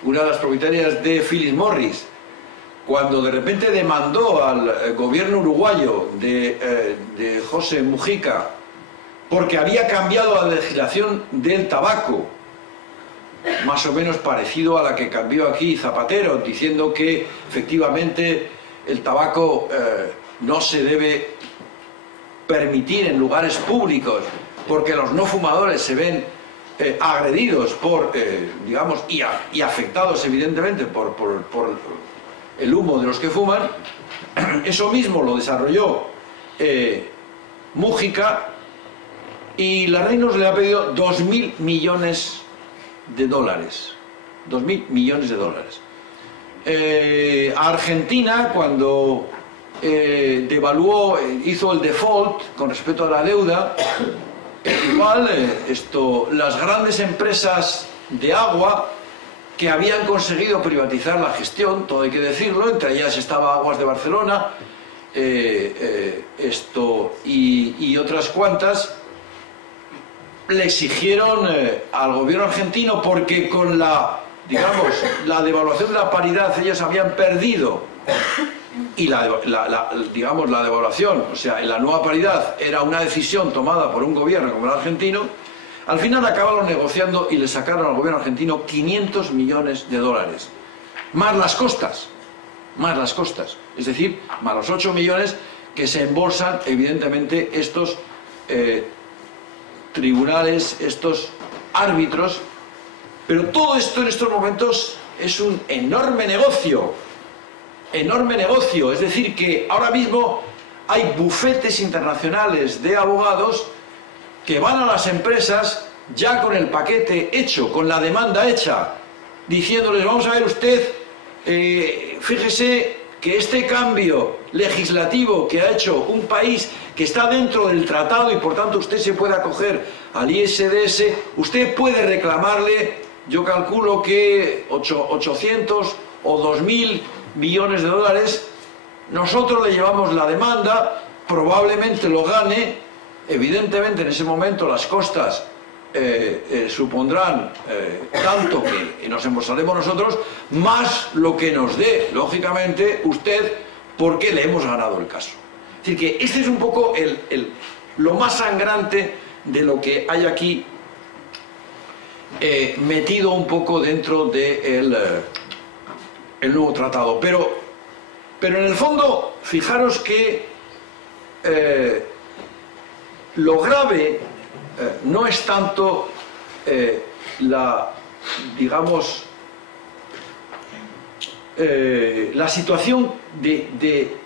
una de las propietarias de Philip Morris, cuando de repente demandó al gobierno uruguayo de José Mujica porque había cambiado la legislación del tabaco, más o menos parecido a la que cambió aquí Zapatero, diciendo que efectivamente el tabaco no se debe permitir en lugares públicos porque los no fumadores se ven agredidos digamos, y afectados evidentemente por el humo de los que fuman. Eso mismo lo desarrolló Mujica, y la Reynolds le ha pedido 2.000 millones de dólares. 2.000 millones de dólares. A Argentina, cuando devaluó, hizo el default con respecto a la deuda, igual las grandes empresas de agua que habían conseguido privatizar la gestión, todo hay que decirlo, entre ellas estaba Aguas de Barcelona, y otras cuantas, le exigieron al gobierno argentino, porque con digamos, la devaluación de la paridad ellos habían perdido, y digamos, la devaluación, o sea, la nueva paridad era una decisión tomada por un gobierno como el argentino. Al final acabaron negociando y le sacaron al gobierno argentino 500 millones de dólares, más las costas, es decir, más los 8 millones que se embolsan evidentemente estos tribunales, estos árbitros. Pero todo esto en estos momentos es un enorme negocio, es decir, que ahora mismo hay bufetes internacionales de abogados que van a las empresas ya con el paquete hecho, con la demanda hecha, diciéndoles: vamos a ver usted, fíjese que este cambio legislativo que ha hecho un país que está dentro del tratado y por tanto usted se puede acoger al ISDS, usted puede reclamarle, yo calculo que 800 o 2.000 millones de dólares, nosotros le llevamos la demanda, probablemente lo gane. Evidentemente en ese momento las costas supondrán tanto que nos embolsaremos nosotros, más lo que nos dé, lógicamente, usted, porque le hemos ganado el caso. Es decir, que este es un poco lo más sangrante de lo que hay aquí metido un poco dentro del nuevo tratado. Pero en el fondo, fijaros que lo grave no es tanto digamos, la situación de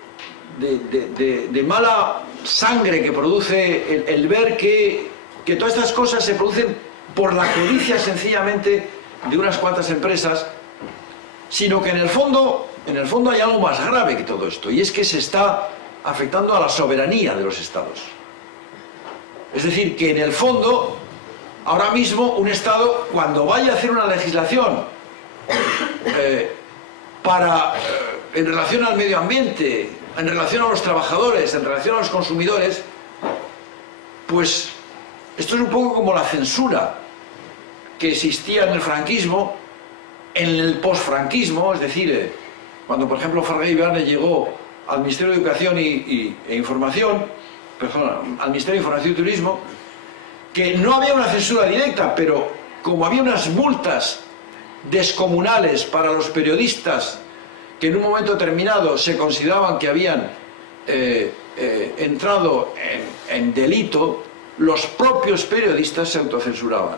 mala sangre que produce el ver que todas estas cosas se producen por la codicia sencillamente de unas cuantas empresas, sino que en el fondo hay algo más grave que todo esto, y es que se está afectando a la soberanía de los estados. Es decir, que en el fondo, ahora mismo, un Estado, cuando vaya a hacer una legislación en relación al medio ambiente, en relación a los trabajadores, en relación a los consumidores, pues esto es un poco como la censura que existía en el franquismo, en el posfranquismo, es decir, cuando por ejemplo Farguell Barne llegó al Ministerio de Educación e Información, al Ministerio de Información y Turismo, que no había una censura directa, pero como había unas multas descomunales para los periodistas que en un momento determinado se consideraban que habían entrado en delito, los propios periodistas se autocensuraban.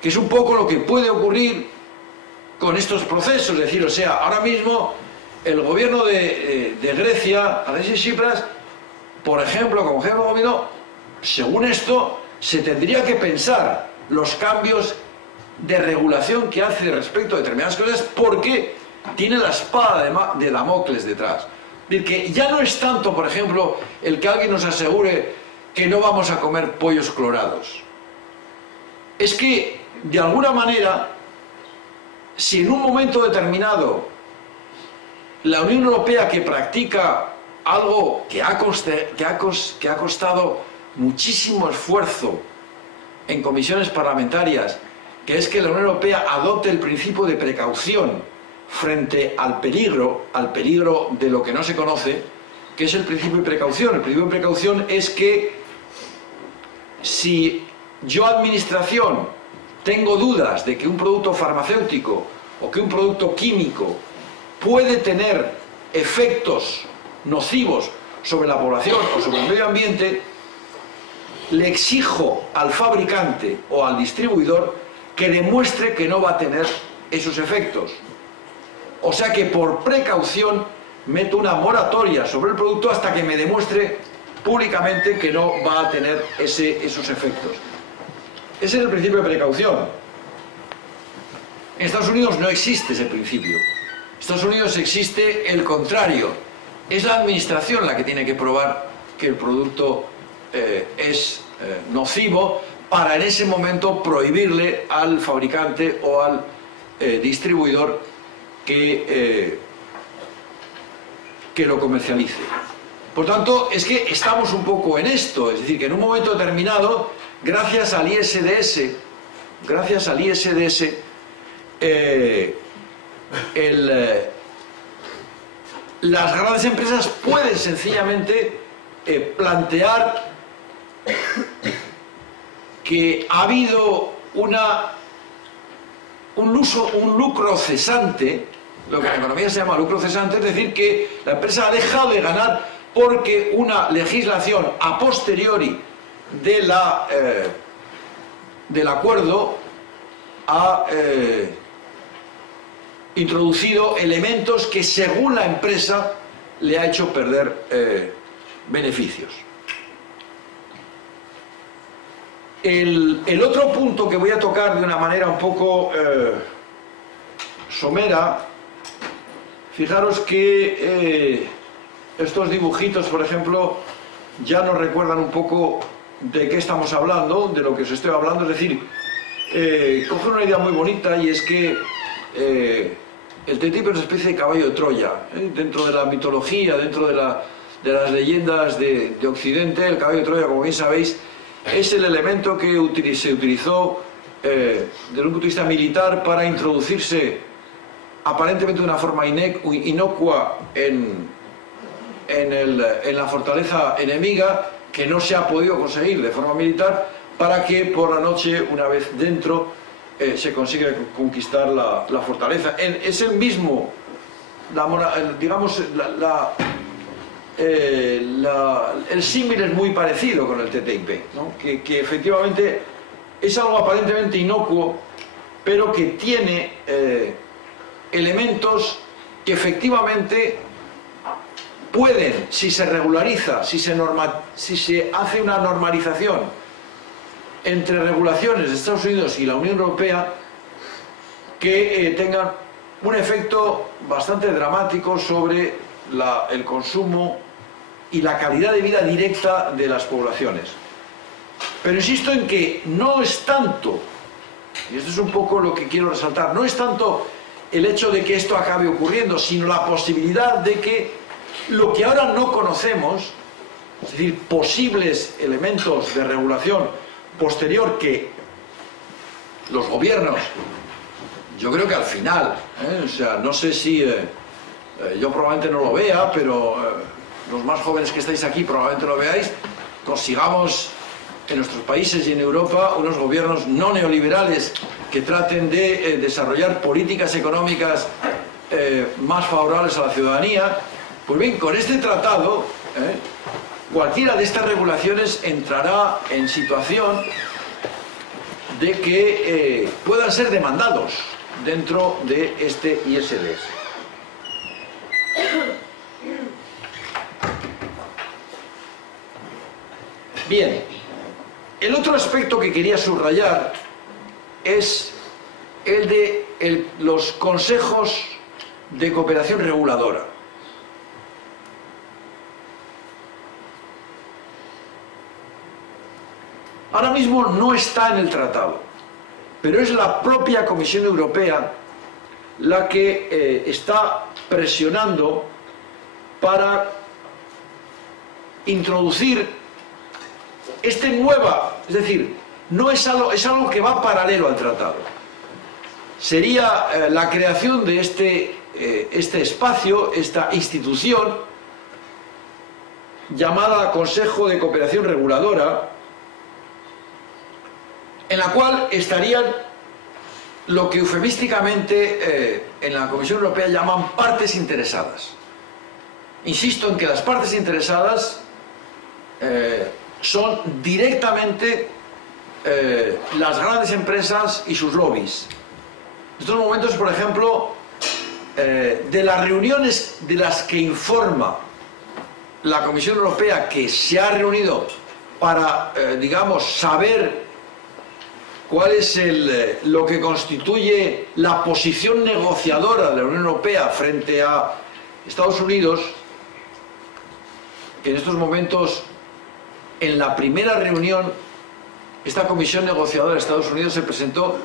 Que es un poco lo que puede ocurrir con estos procesos, es decir, o sea, ahora mismo el gobierno de Grecia, Alexis Tsipras, por ejemplo, como jefe de gobierno, según esto, se tendría que pensar los cambios de regulación que hace respecto a determinadas cosas porque tiene la espada de Damocles detrás. Es decir, que ya no es tanto, por ejemplo, el que alguien nos asegure que no vamos a comer pollos clorados. Es que, de alguna manera, si en un momento determinado la Unión Europea, que practica algo que ha costado muchísimo esfuerzo en comisiones parlamentarias, que es que la Unión Europea adopte el principio de precaución frente al peligro de lo que no se conoce, que es el principio de precaución. El principio de precaución es que si yo, administración, tengo dudas de que un producto farmacéutico o que un producto químico puede tener efectos nocivos sobre la población o sobre el medio ambiente, le exijo al fabricante o al distribuidor que demuestre que no va a tener esos efectos. O sea que por precaución meto una moratoria sobre el producto hasta que me demuestre públicamente que no va a tener esos efectos. Ese es el principio de precaución. En Estados Unidos no existe ese principio. En Estados Unidos existe el contrario. Es la administración la que tiene que probar que el producto es nocivo para en ese momento prohibirle al fabricante o al distribuidor que lo comercialice. Por tanto, es que estamos un poco en esto, es decir, que en un momento determinado, gracias al ISDS, las grandes empresas pueden sencillamente plantear que ha habido un lucro cesante, lo que en economía se llama lucro cesante, es decir, que la empresa ha dejado de ganar porque una legislación a posteriori del acuerdo ha introducido elementos que, según la empresa, le ha hecho perder beneficios. El otro punto que voy a tocar de una manera un poco somera, fijaros que estos dibujitos, por ejemplo, ya nos recuerdan un poco de qué estamos hablando, de lo que os estoy hablando. Es decir, cogen una idea muy bonita, y es que el TTIP es una especie de caballo de Troya. Dentro de la mitología, dentro de las leyendas de Occidente, el caballo de Troya, como bien sabéis, es el elemento que se utilizó desde un punto de vista militar para introducirse aparentemente de una forma inocua en la fortaleza enemiga, que no se ha podido conseguir de forma militar, para que por la noche, una vez dentro, se consiga conquistar la fortaleza. Es el mismo, digamos, el símil es muy parecido con el TTIP, ¿no? que efectivamente es algo aparentemente inocuo, pero que tiene elementos que efectivamente pueden, si se regulariza, si se hace una normalización entre regulaciones de Estados Unidos y la Unión Europea, que tengan un efecto bastante dramático sobre el consumo y la calidad de vida directa de las poblaciones. Pero insisto en que no es tanto, y esto es un poco lo que quiero resaltar, no es tanto el hecho de que esto acabe ocurriendo, sino la posibilidad de que lo que ahora no conocemos, es decir, posibles elementos de regulación posterior que los gobiernos, yo creo que al final, o sea, no sé si yo probablemente no lo vea, pero los más jóvenes que estáis aquí probablemente lo veáis, consigamos en nuestros países y en Europa unos gobiernos no neoliberales que traten de desarrollar políticas económicas más favorables a la ciudadanía. Pues bien, con este tratado, cualquiera de estas regulaciones entrará en situación de que puedan ser demandados dentro de este ISDS. Bien, el otro aspecto que quería subrayar es el de los consejos de cooperación reguladora. Ahora mismo no está en el tratado, pero es la propia Comisión Europea la que está presionando para introducir es decir, no es algo que va paralelo al tratado. Sería la creación de este espacio, esta institución llamada Consejo de Cooperación Reguladora, en la cual estarían lo que eufemísticamente en la Comisión Europea llaman partes interesadas. Insisto en que las partes interesadas son directamente las grandes empresas y sus lobbies. En estos momentos, por ejemplo, de las reuniones de las que informa la Comisión Europea, que se ha reunido para, digamos, saber cuál es lo que constituye la posición negociadora de la Unión Europea frente a Estados Unidos, que en estos momentos, en la primera reunión, esta comisión negociadora de Estados Unidos se presentó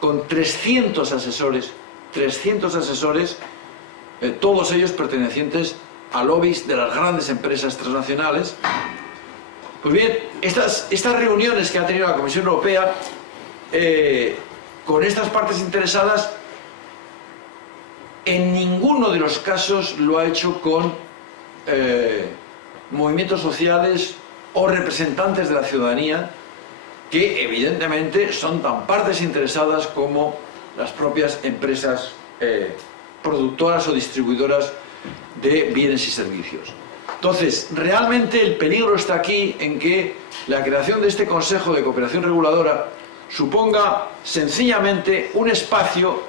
con 300 asesores, todos ellos pertenecientes a lobbies de las grandes empresas transnacionales. Pues bien, estas reuniones que ha tenido la Comisión Europea con estas partes interesadas, en ninguno de los casos lo ha hecho con movimientos sociales o representantes de la ciudadanía, que evidentemente son tan partes interesadas como las propias empresas productoras o distribuidoras de bienes y servicios. Entonces, realmente el peligro está aquí en que la creación de este Consejo de Cooperación Reguladora suponga sencillamente un espacio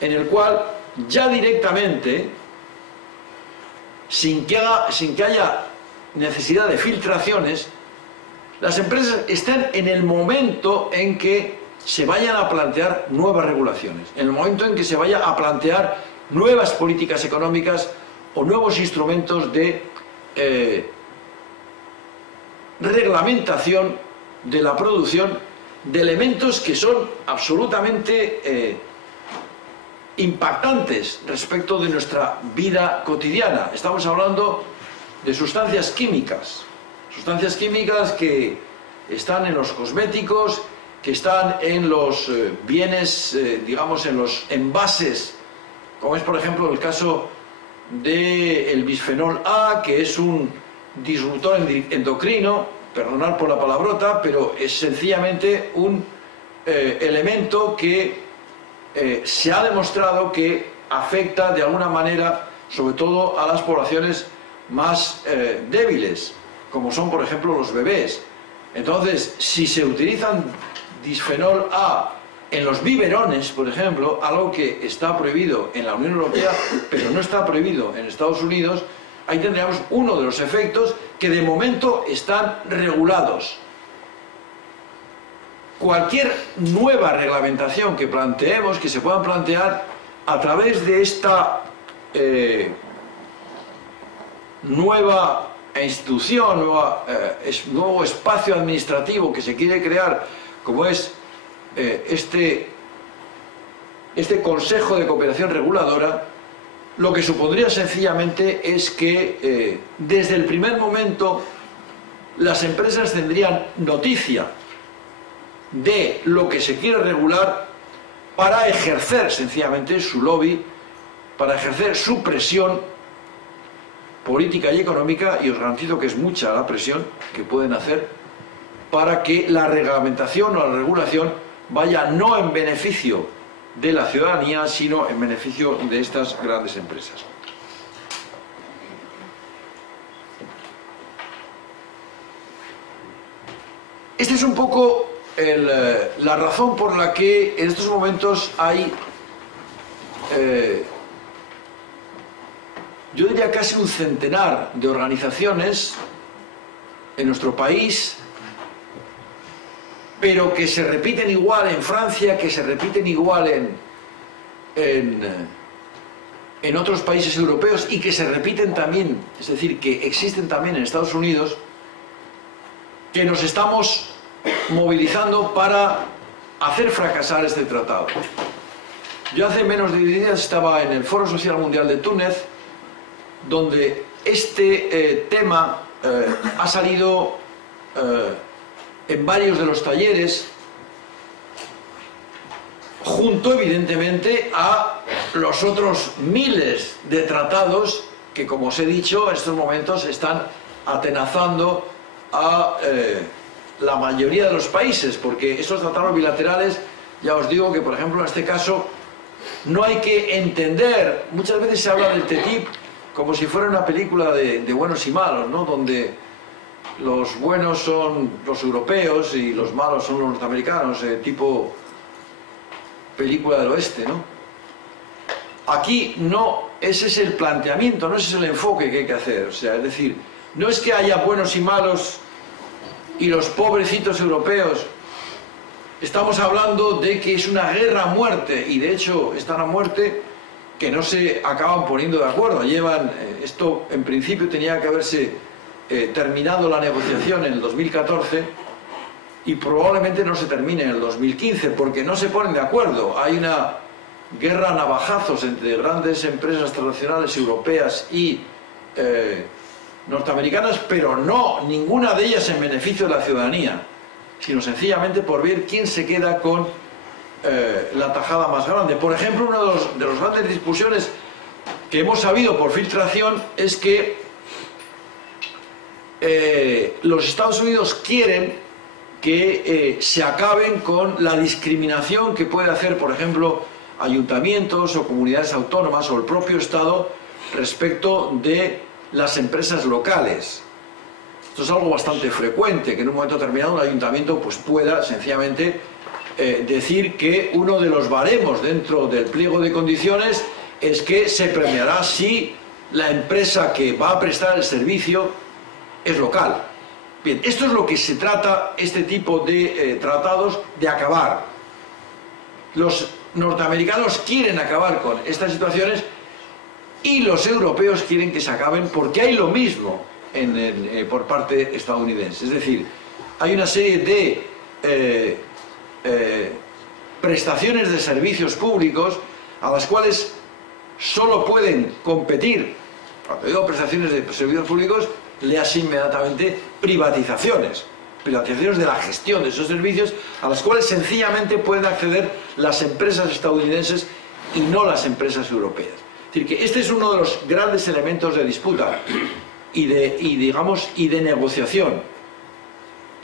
en el cual ya directamente, sin que haya necesidad de filtraciones, las empresas estén en el momento en que se vayan a plantear nuevas regulaciones, en el momento en que se vaya a plantear nuevas políticas económicas o nuevos instrumentos de reglamentación de la producción de elementos que son absolutamente impactantes respecto de nuestra vida cotidiana. Estamos hablando de sustancias químicas que están en los cosméticos, que están en los bienes, digamos, en los envases, como es por ejemplo el caso del bisfenol A, que es un disruptor endocrino, perdonad por la palabrota, pero es sencillamente un elemento que se ha demostrado que afecta de alguna manera, sobre todo a las poblaciones más débiles, como son por ejemplo los bebés. Entonces, si se utilizan bisfenol A en los biberones, por ejemplo, algo que está prohibido en la Unión Europea, pero no está prohibido en Estados Unidos, ahí tendríamos uno de los efectos que de momento están regulados. Cualquier nueva reglamentación que planteemos, que se puedan plantear a través de esta nueva institución, nuevo espacio administrativo que se quiere crear, como es este Consejo de Cooperación Reguladora, lo que supondría sencillamente es que desde el primer momento las empresas tendrían noticia de lo que se quiere regular para ejercer sencillamente su lobby, para ejercer su presión política y económica, y os garantizo que es mucha la presión que pueden hacer para que la reglamentación o la regulación vaya no en beneficio de la ciudadanía, sino en beneficio de estas grandes empresas. Esta es un poco la razón por la que en estos momentos hay, yo diría casi un centenar de organizaciones en nuestro país, pero que se repiten igual en Francia, que se repiten igual en otros países europeos y que se repiten también, es decir, que existen también en Estados Unidos, que nos estamos movilizando para hacer fracasar este tratado. Yo hace menos de 10 días estaba en el Foro Social Mundial de Túnez, donde este tema ha salido en varios de los talleres, junto evidentemente a los otros miles de tratados que, como os he dicho, en estos momentos están atenazando a la mayoría de los países, porque esos tratados bilaterales, ya os digo que, por ejemplo, en este caso no hay que entender, muchas veces se habla del TTIP como si fuera una película de buenos y malos, ¿no? Donde los buenos son los europeos y los malos son los norteamericanos, tipo película del oeste, ¿no? Aquí no, ese es el planteamiento, no ese es el enfoque que hay que hacer. O sea, es decir, no es que haya buenos y malos y los pobrecitos europeos. Estamos hablando de que es una guerra a muerte, y de hecho están a muerte, que no se acaban poniendo de acuerdo. Llevan, esto en principio tenía que haberse terminado la negociación en el 2014 y probablemente no se termine en el 2015 porque no se ponen de acuerdo. Hay una guerra a navajazos entre grandes empresas transnacionales europeas y norteamericanas, pero no ninguna de ellas en beneficio de la ciudadanía, sino sencillamente por ver quién se queda con la tajada más grande. Por ejemplo, una de las grandes discusiones que hemos sabido por filtración es que los Estados Unidos quieren que se acaben con la discriminación que puede hacer, por ejemplo, ayuntamientos o comunidades autónomas o el propio Estado respecto de las empresas locales. Esto es algo bastante frecuente, que en un momento determinado un ayuntamiento pues pueda sencillamente decir que uno de los baremos dentro del pliego de condiciones es que se premiará si la empresa que va a prestar el servicio es local. Bien, esto es lo que se trata, este tipo de tratados, de acabar. Los norteamericanos quieren acabar con estas situaciones y los europeos quieren que se acaben porque hay lo mismo por parte estadounidense. Es decir, hay una serie de prestaciones de servicios públicos a las cuales solo pueden competir, cuando digo prestaciones de servicios públicos, leas inmediatamente privatizaciones de la gestión de esos servicios a las cuales sencillamente pueden acceder las empresas estadounidenses y no las empresas europeas. Es decir, que este es uno de los grandes elementos de disputa y de negociación.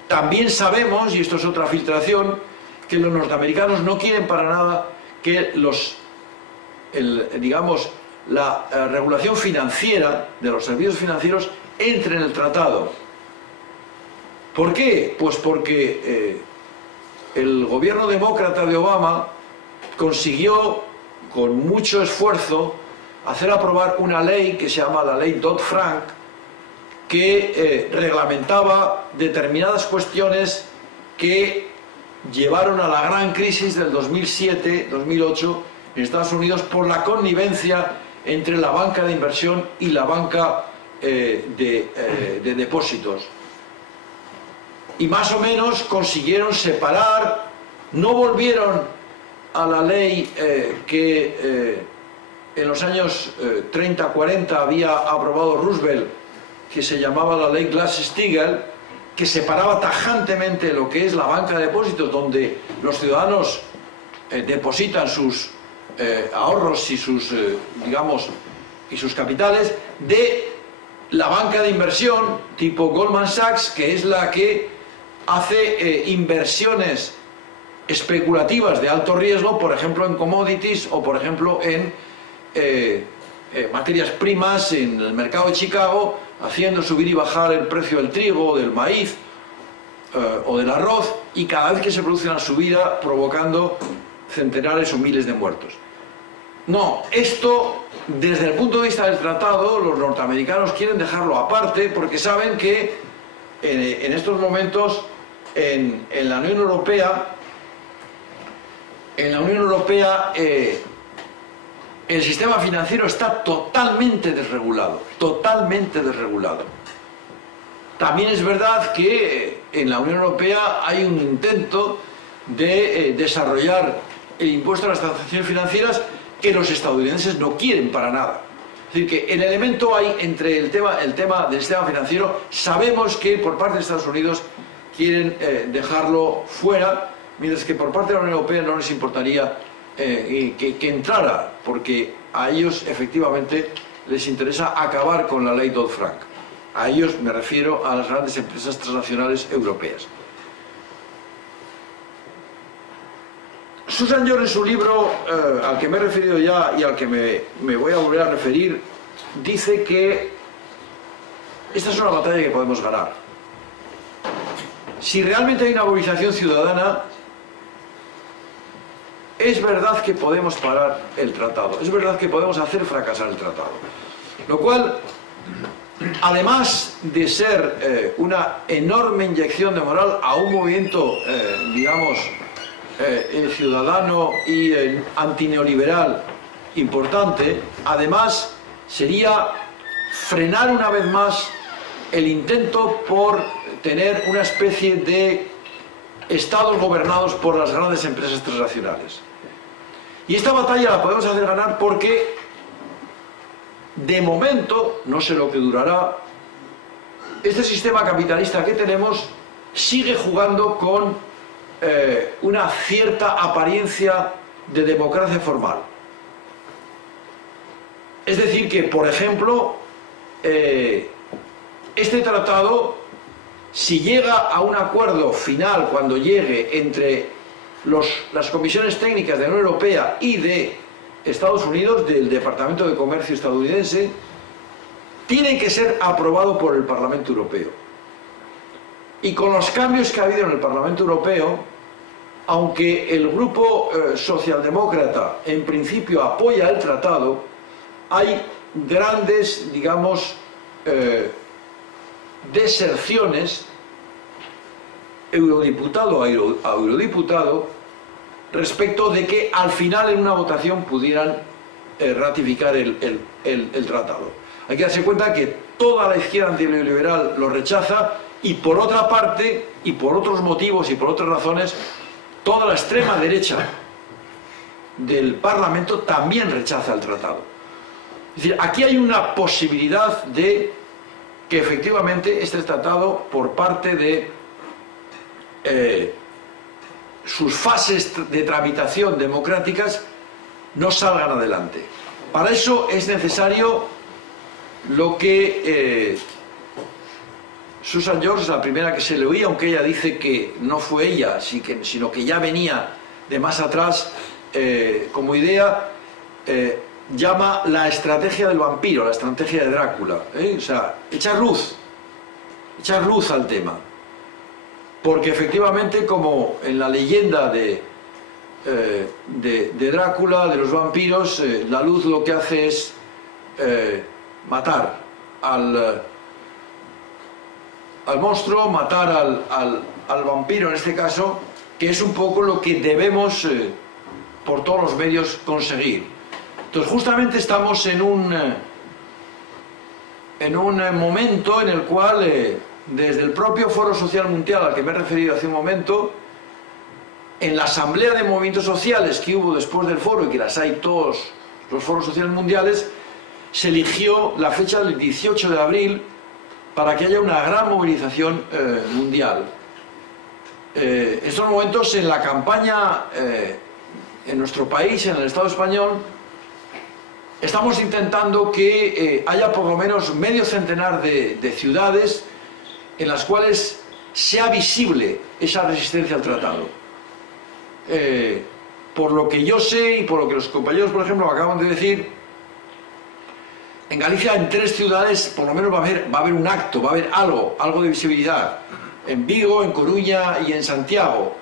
También sabemos, y esto es otra filtración, que los norteamericanos no quieren para nada que la regulación financiera de los servicios financieros entre en el tratado. ¿Por qué? Pues porque el gobierno demócrata de Obama consiguió con mucho esfuerzo hacer aprobar una ley que se llama la ley Dodd-Frank, que reglamentaba determinadas cuestiones que llevaron a la gran crisis del 2007-2008 en Estados Unidos por la connivencia entre la banca de inversión y la banca de depósitos. Y más o menos consiguieron separar, no volvieron a la ley que en los años 30-40 había aprobado Roosevelt, que se llamaba la ley Glass-Steagall, que separaba tajantemente lo que es la banca de depósitos, donde los ciudadanos depositan sus ahorros y sus capitales, de la banca de inversión tipo Goldman Sachs, que es la que hace inversiones especulativas de alto riesgo, por ejemplo en commodities o por ejemplo en materias primas en el mercado de Chicago, haciendo subir y bajar el precio del trigo, del maíz o del arroz, y cada vez que se produce una subida provocando centenares o miles de muertos. No, esto desde el punto de vista del tratado los norteamericanos quieren dejarlo aparte porque saben que en estos momentos en la Unión Europea, el sistema financiero está totalmente desregulado, totalmente desregulado. También es verdad que en la Unión Europea hay un intento de desarrollar el impuesto a las transacciones financieras que los estadounidenses no quieren para nada. Es decir, que el elemento hay entre el tema del sistema financiero. Sabemos que por parte de Estados Unidos quieren dejarlo fuera, mientras que por parte de la Unión Europea no les importaría que entrara, porque a ellos efectivamente les interesa acabar con la ley Dodd-Frank. A ellos me refiero a las grandes empresas transnacionales europeas. Susan George, en su libro, al que me he referido ya y al que me voy a volver a referir, dice que esta es una batalla que podemos ganar. Si realmente hay una movilización ciudadana, es verdad que podemos parar el tratado, es verdad que podemos hacer fracasar el tratado. Lo cual, además de ser una enorme inyección de moral a un movimiento, digamos, ciudadano y antineoliberal importante, además sería frenar una vez más el intento por tener una especie de estados gobernados por las grandes empresas transnacionales. Y esta batalla la podemos hacer ganar porque, de momento, no sé lo que durará, este sistema capitalista que tenemos sigue jugando con una cierta apariencia de democracia formal. Es decir que, por ejemplo, este tratado, si llega a un acuerdo final, cuando llegue entre las comisiones técnicas de la Unión Europea y de Estados Unidos, del Departamento de Comercio estadounidense, tiene que ser aprobado por el Parlamento Europeo. Y con los cambios que ha habido en el Parlamento Europeo, aunque el grupo socialdemócrata en principio apoya el tratado, hay grandes, digamos, deserciones, eurodiputado a eurodiputado, respecto de que al final en una votación pudieran ratificar el tratado. Hay que darse cuenta que toda la izquierda antineoliberal lo rechaza, y por otra parte, y por otros motivos y por otras razones, toda la extrema derecha del Parlamento también rechaza el tratado. Es decir, aquí hay una posibilidad de que efectivamente este tratado, por parte de sus fases de tramitación democráticas, no salgan adelante. Para eso es necesario lo que Susan George, la primera que se le oía, aunque ella dice que no fue ella, sino que ya venía de más atrás como idea, llama la estrategia del vampiro, la estrategia de Drácula. O sea, echar luz al tema. Porque efectivamente, como en la leyenda de Drácula, de los vampiros, la luz lo que hace es matar al monstruo, matar al vampiro en este caso, que es un poco lo que debemos por todos los medios conseguir. Entonces justamente estamos en un momento en el cual desde el propio Foro Social Mundial al que me he referido hace un momento, en la asamblea de movimientos sociales que hubo después del foro, y que las hay todos los foros sociales mundiales, se eligió la fecha del 18 de abril para que haya una gran movilización mundial. En estos momentos, en la campaña en nuestro país, en el Estado español, estamos intentando que haya por lo menos medio centenar de ciudades en las cuales sea visible esa resistencia al tratado. Por lo que yo sé y por lo que los compañeros, por ejemplo, me acaban de decir, en Galicia, en 3 ciudades, por lo menos va a haber un acto, va a haber algo de visibilidad. En Vigo, en Coruña y en Santiago.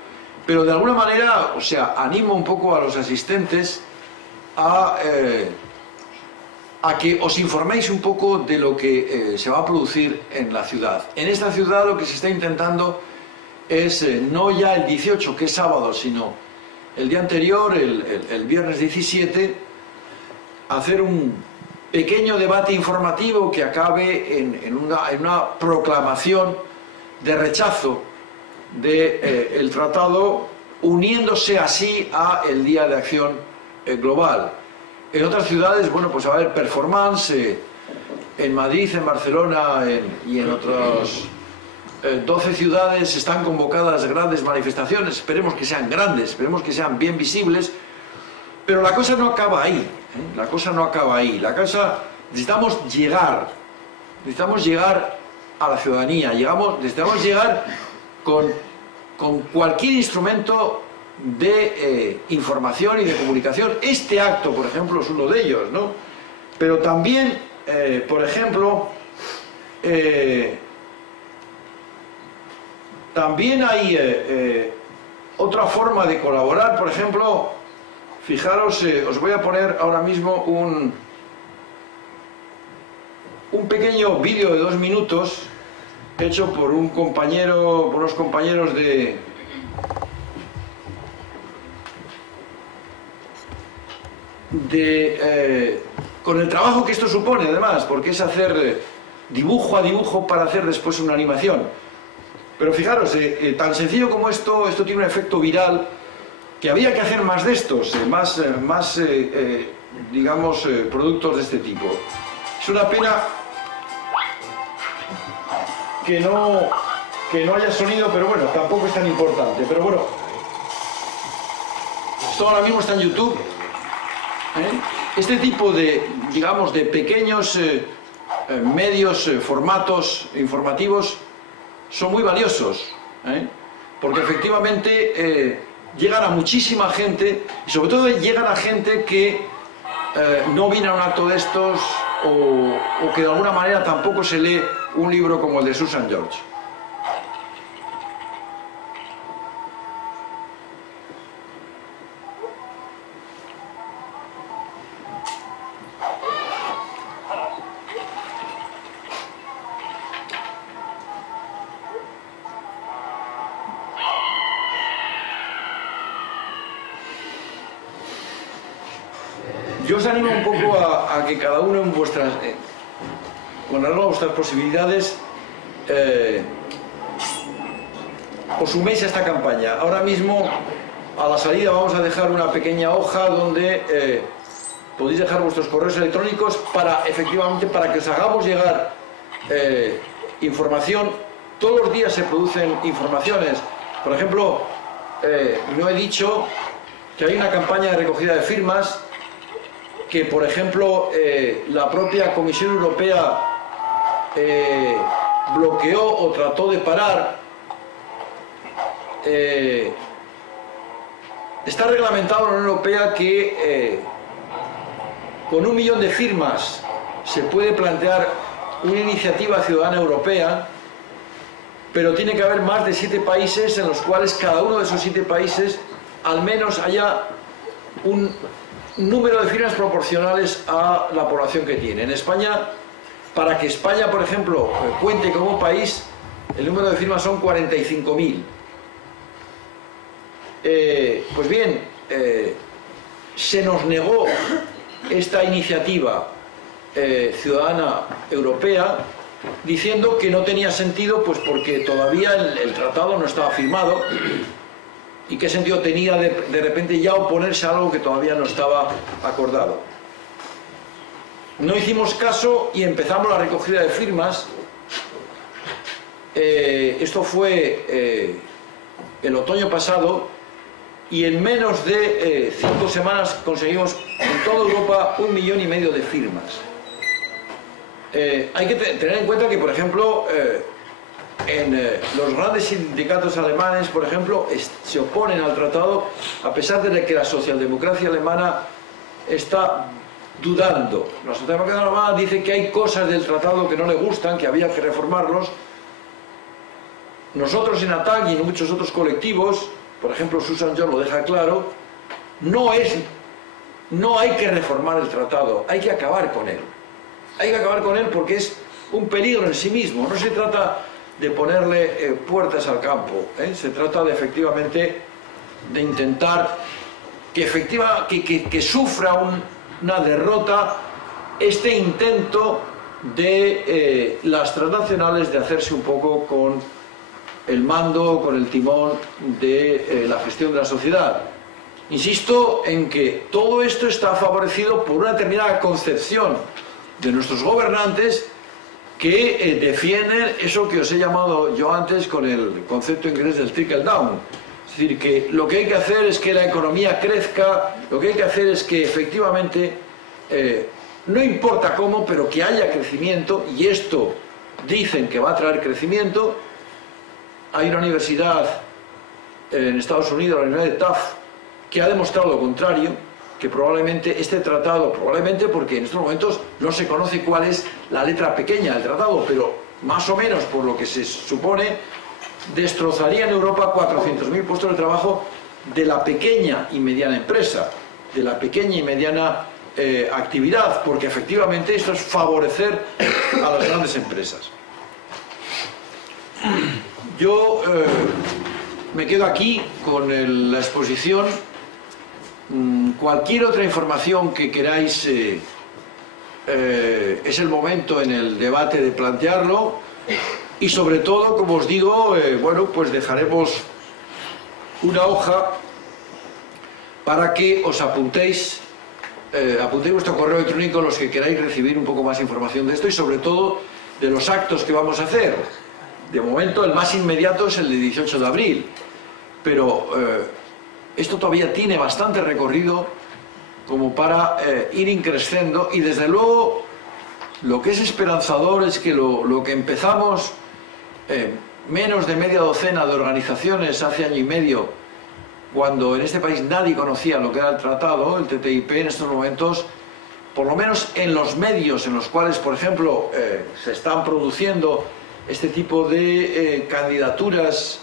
Pero de alguna manera, o sea, animo un poco a los asistentes a a que os informéis un poco de lo que se va a producir en la ciudad. En esta ciudad lo que se está intentando es no ya el 18, que es sábado, sino el día anterior, el viernes 17, hacer un pequeño debate informativo que acabe en una proclamación de rechazo del tratado, uniéndose así a el Día de Acción Global. En otras ciudades, bueno, pues va a haber performance, en Madrid, en Barcelona y en otras 12 ciudades están convocadas grandes manifestaciones. Esperemos que sean grandes, esperemos que sean bien visibles, pero la cosa no acaba ahí, ¿eh? La cosa no acaba ahí. Necesitamos llegar a la ciudadanía, necesitamos llegar con cualquier instrumento de información y de comunicación. Este acto, por ejemplo, es uno de ellos, ¿no? Pero también, por ejemplo, también hay otra forma de colaborar. Por ejemplo, fijaros, os voy a poner ahora mismo un pequeño vídeo de 2 minutos hecho por unos compañeros con el trabajo que esto supone, además, porque es hacer dibujo a dibujo para hacer después una animación. Pero fijaros, tan sencillo como esto tiene un efecto viral, que había que hacer más de estos, digamos, productos de este tipo. Es una pena que no haya sonido, pero bueno, tampoco es tan importante. Pero bueno, esto ahora mismo está en YouTube. Este tipo de, digamos, de pequeños medios, formatos informativos son muy valiosos, porque efectivamente llegan a muchísima gente, y sobre todo llegan a gente que no viene a un acto de estos o que de alguna manera tampoco se lee un libro como el de Susan George. Yo os animo un poco a que cada uno en vuestras, con arreglo a vuestras posibilidades, os suméis a esta campaña. Ahora mismo, a la salida, vamos a dejar una pequeña hoja donde podéis dejar vuestros correos electrónicos efectivamente para que os hagamos llegar información. Todos los días se producen informaciones. Por ejemplo, no he dicho que hay una campaña de recogida de firmas que, por ejemplo, la propia Comisión Europea bloqueó o trató de parar. Está reglamentado en la Unión Europea que con 1 millón de firmas se puede plantear una iniciativa ciudadana europea, pero tiene que haber más de 7 países en los cuales cada uno de esos 7 países al menos haya un número de firmas proporcionales a la población que tiene. En España, para que España, por ejemplo, cuente como país, el número de firmas son 45.000. Pues bien, se nos negó esta iniciativa ciudadana europea, diciendo que no tenía sentido, pues porque todavía el tratado no estaba firmado. ¿Y qué sentido tenía de repente ya oponerse a algo que todavía no estaba acordado? No hicimos caso y empezamos la recogida de firmas. Esto fue el otoño pasado, y en menos de 5 semanas conseguimos en toda Europa 1,5 millones de firmas. Hay que tener en cuenta que, por ejemplo, en los grandes sindicatos alemanes, por ejemplo, se oponen al tratado, a pesar de que la socialdemocracia alemana está dudando. La socialdemocracia alemana dice que hay cosas del tratado que no le gustan, que había que reformarlos. Nosotros en ATTAC y en muchos otros colectivos, por ejemplo Susan George lo deja claro, no es no hay que reformar el tratado, hay que acabar con él. Hay que acabar con él porque es un peligro en sí mismo. No se trata de ponerle puertas al campo, se trata de efectivamente de intentar que sufra una derrota este intento de las transnacionales de hacerse un poco con el mando, con el timón de la gestión de la sociedad. Insisto en que todo esto está favorecido por una determinada concepción de nuestros gobernantes que defienden eso que os he llamado yo antes con el concepto inglés del trickle down. Es decir, que lo que hay que hacer es que la economía crezca, lo que hay que hacer es que efectivamente, no importa cómo, pero que haya crecimiento, y esto dicen que va a traer crecimiento. Hay una universidad en Estados Unidos, la Universidad de Tufts, que ha demostrado lo contrario, que probablemente este tratado, probablemente porque en estos momentos no se conoce cuál es la letra pequeña del tratado, pero más o menos por lo que se supone, destrozaría en Europa 400.000 puestos de trabajo de la pequeña y mediana empresa, de la pequeña y mediana actividad, porque efectivamente esto es favorecer a las grandes empresas. Yo me quedo aquí con la exposición. Cualquier otra información que queráis, es el momento en el debate de plantearlo, y sobre todo, como os digo, bueno, pues dejaremos una hoja para que os apuntéis vuestro correo electrónico los que queráis recibir un poco más información de esto y sobre todo de los actos que vamos a hacer. De momento el más inmediato es el de 18 de abril, pero esto todavía tiene bastante recorrido como para ir increciendo, y desde luego lo que es esperanzador es que lo que empezamos, menos de media docena de organizaciones hace año y medio, cuando en este país nadie conocía lo que era el tratado, el TTIP, en estos momentos, por lo menos en los medios en los cuales, por ejemplo, se están produciendo este tipo de candidaturas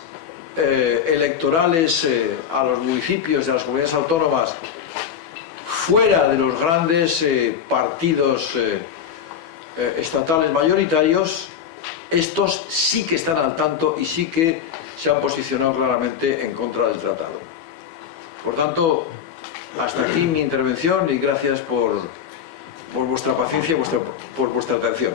electorales a los municipios de las comunidades autónomas, fuera de los grandes partidos estatales mayoritarios, estos sí que están al tanto y sí que se han posicionado claramente en contra del tratado. Por tanto, hasta aquí mi intervención y gracias por vuestra paciencia y por vuestra atención.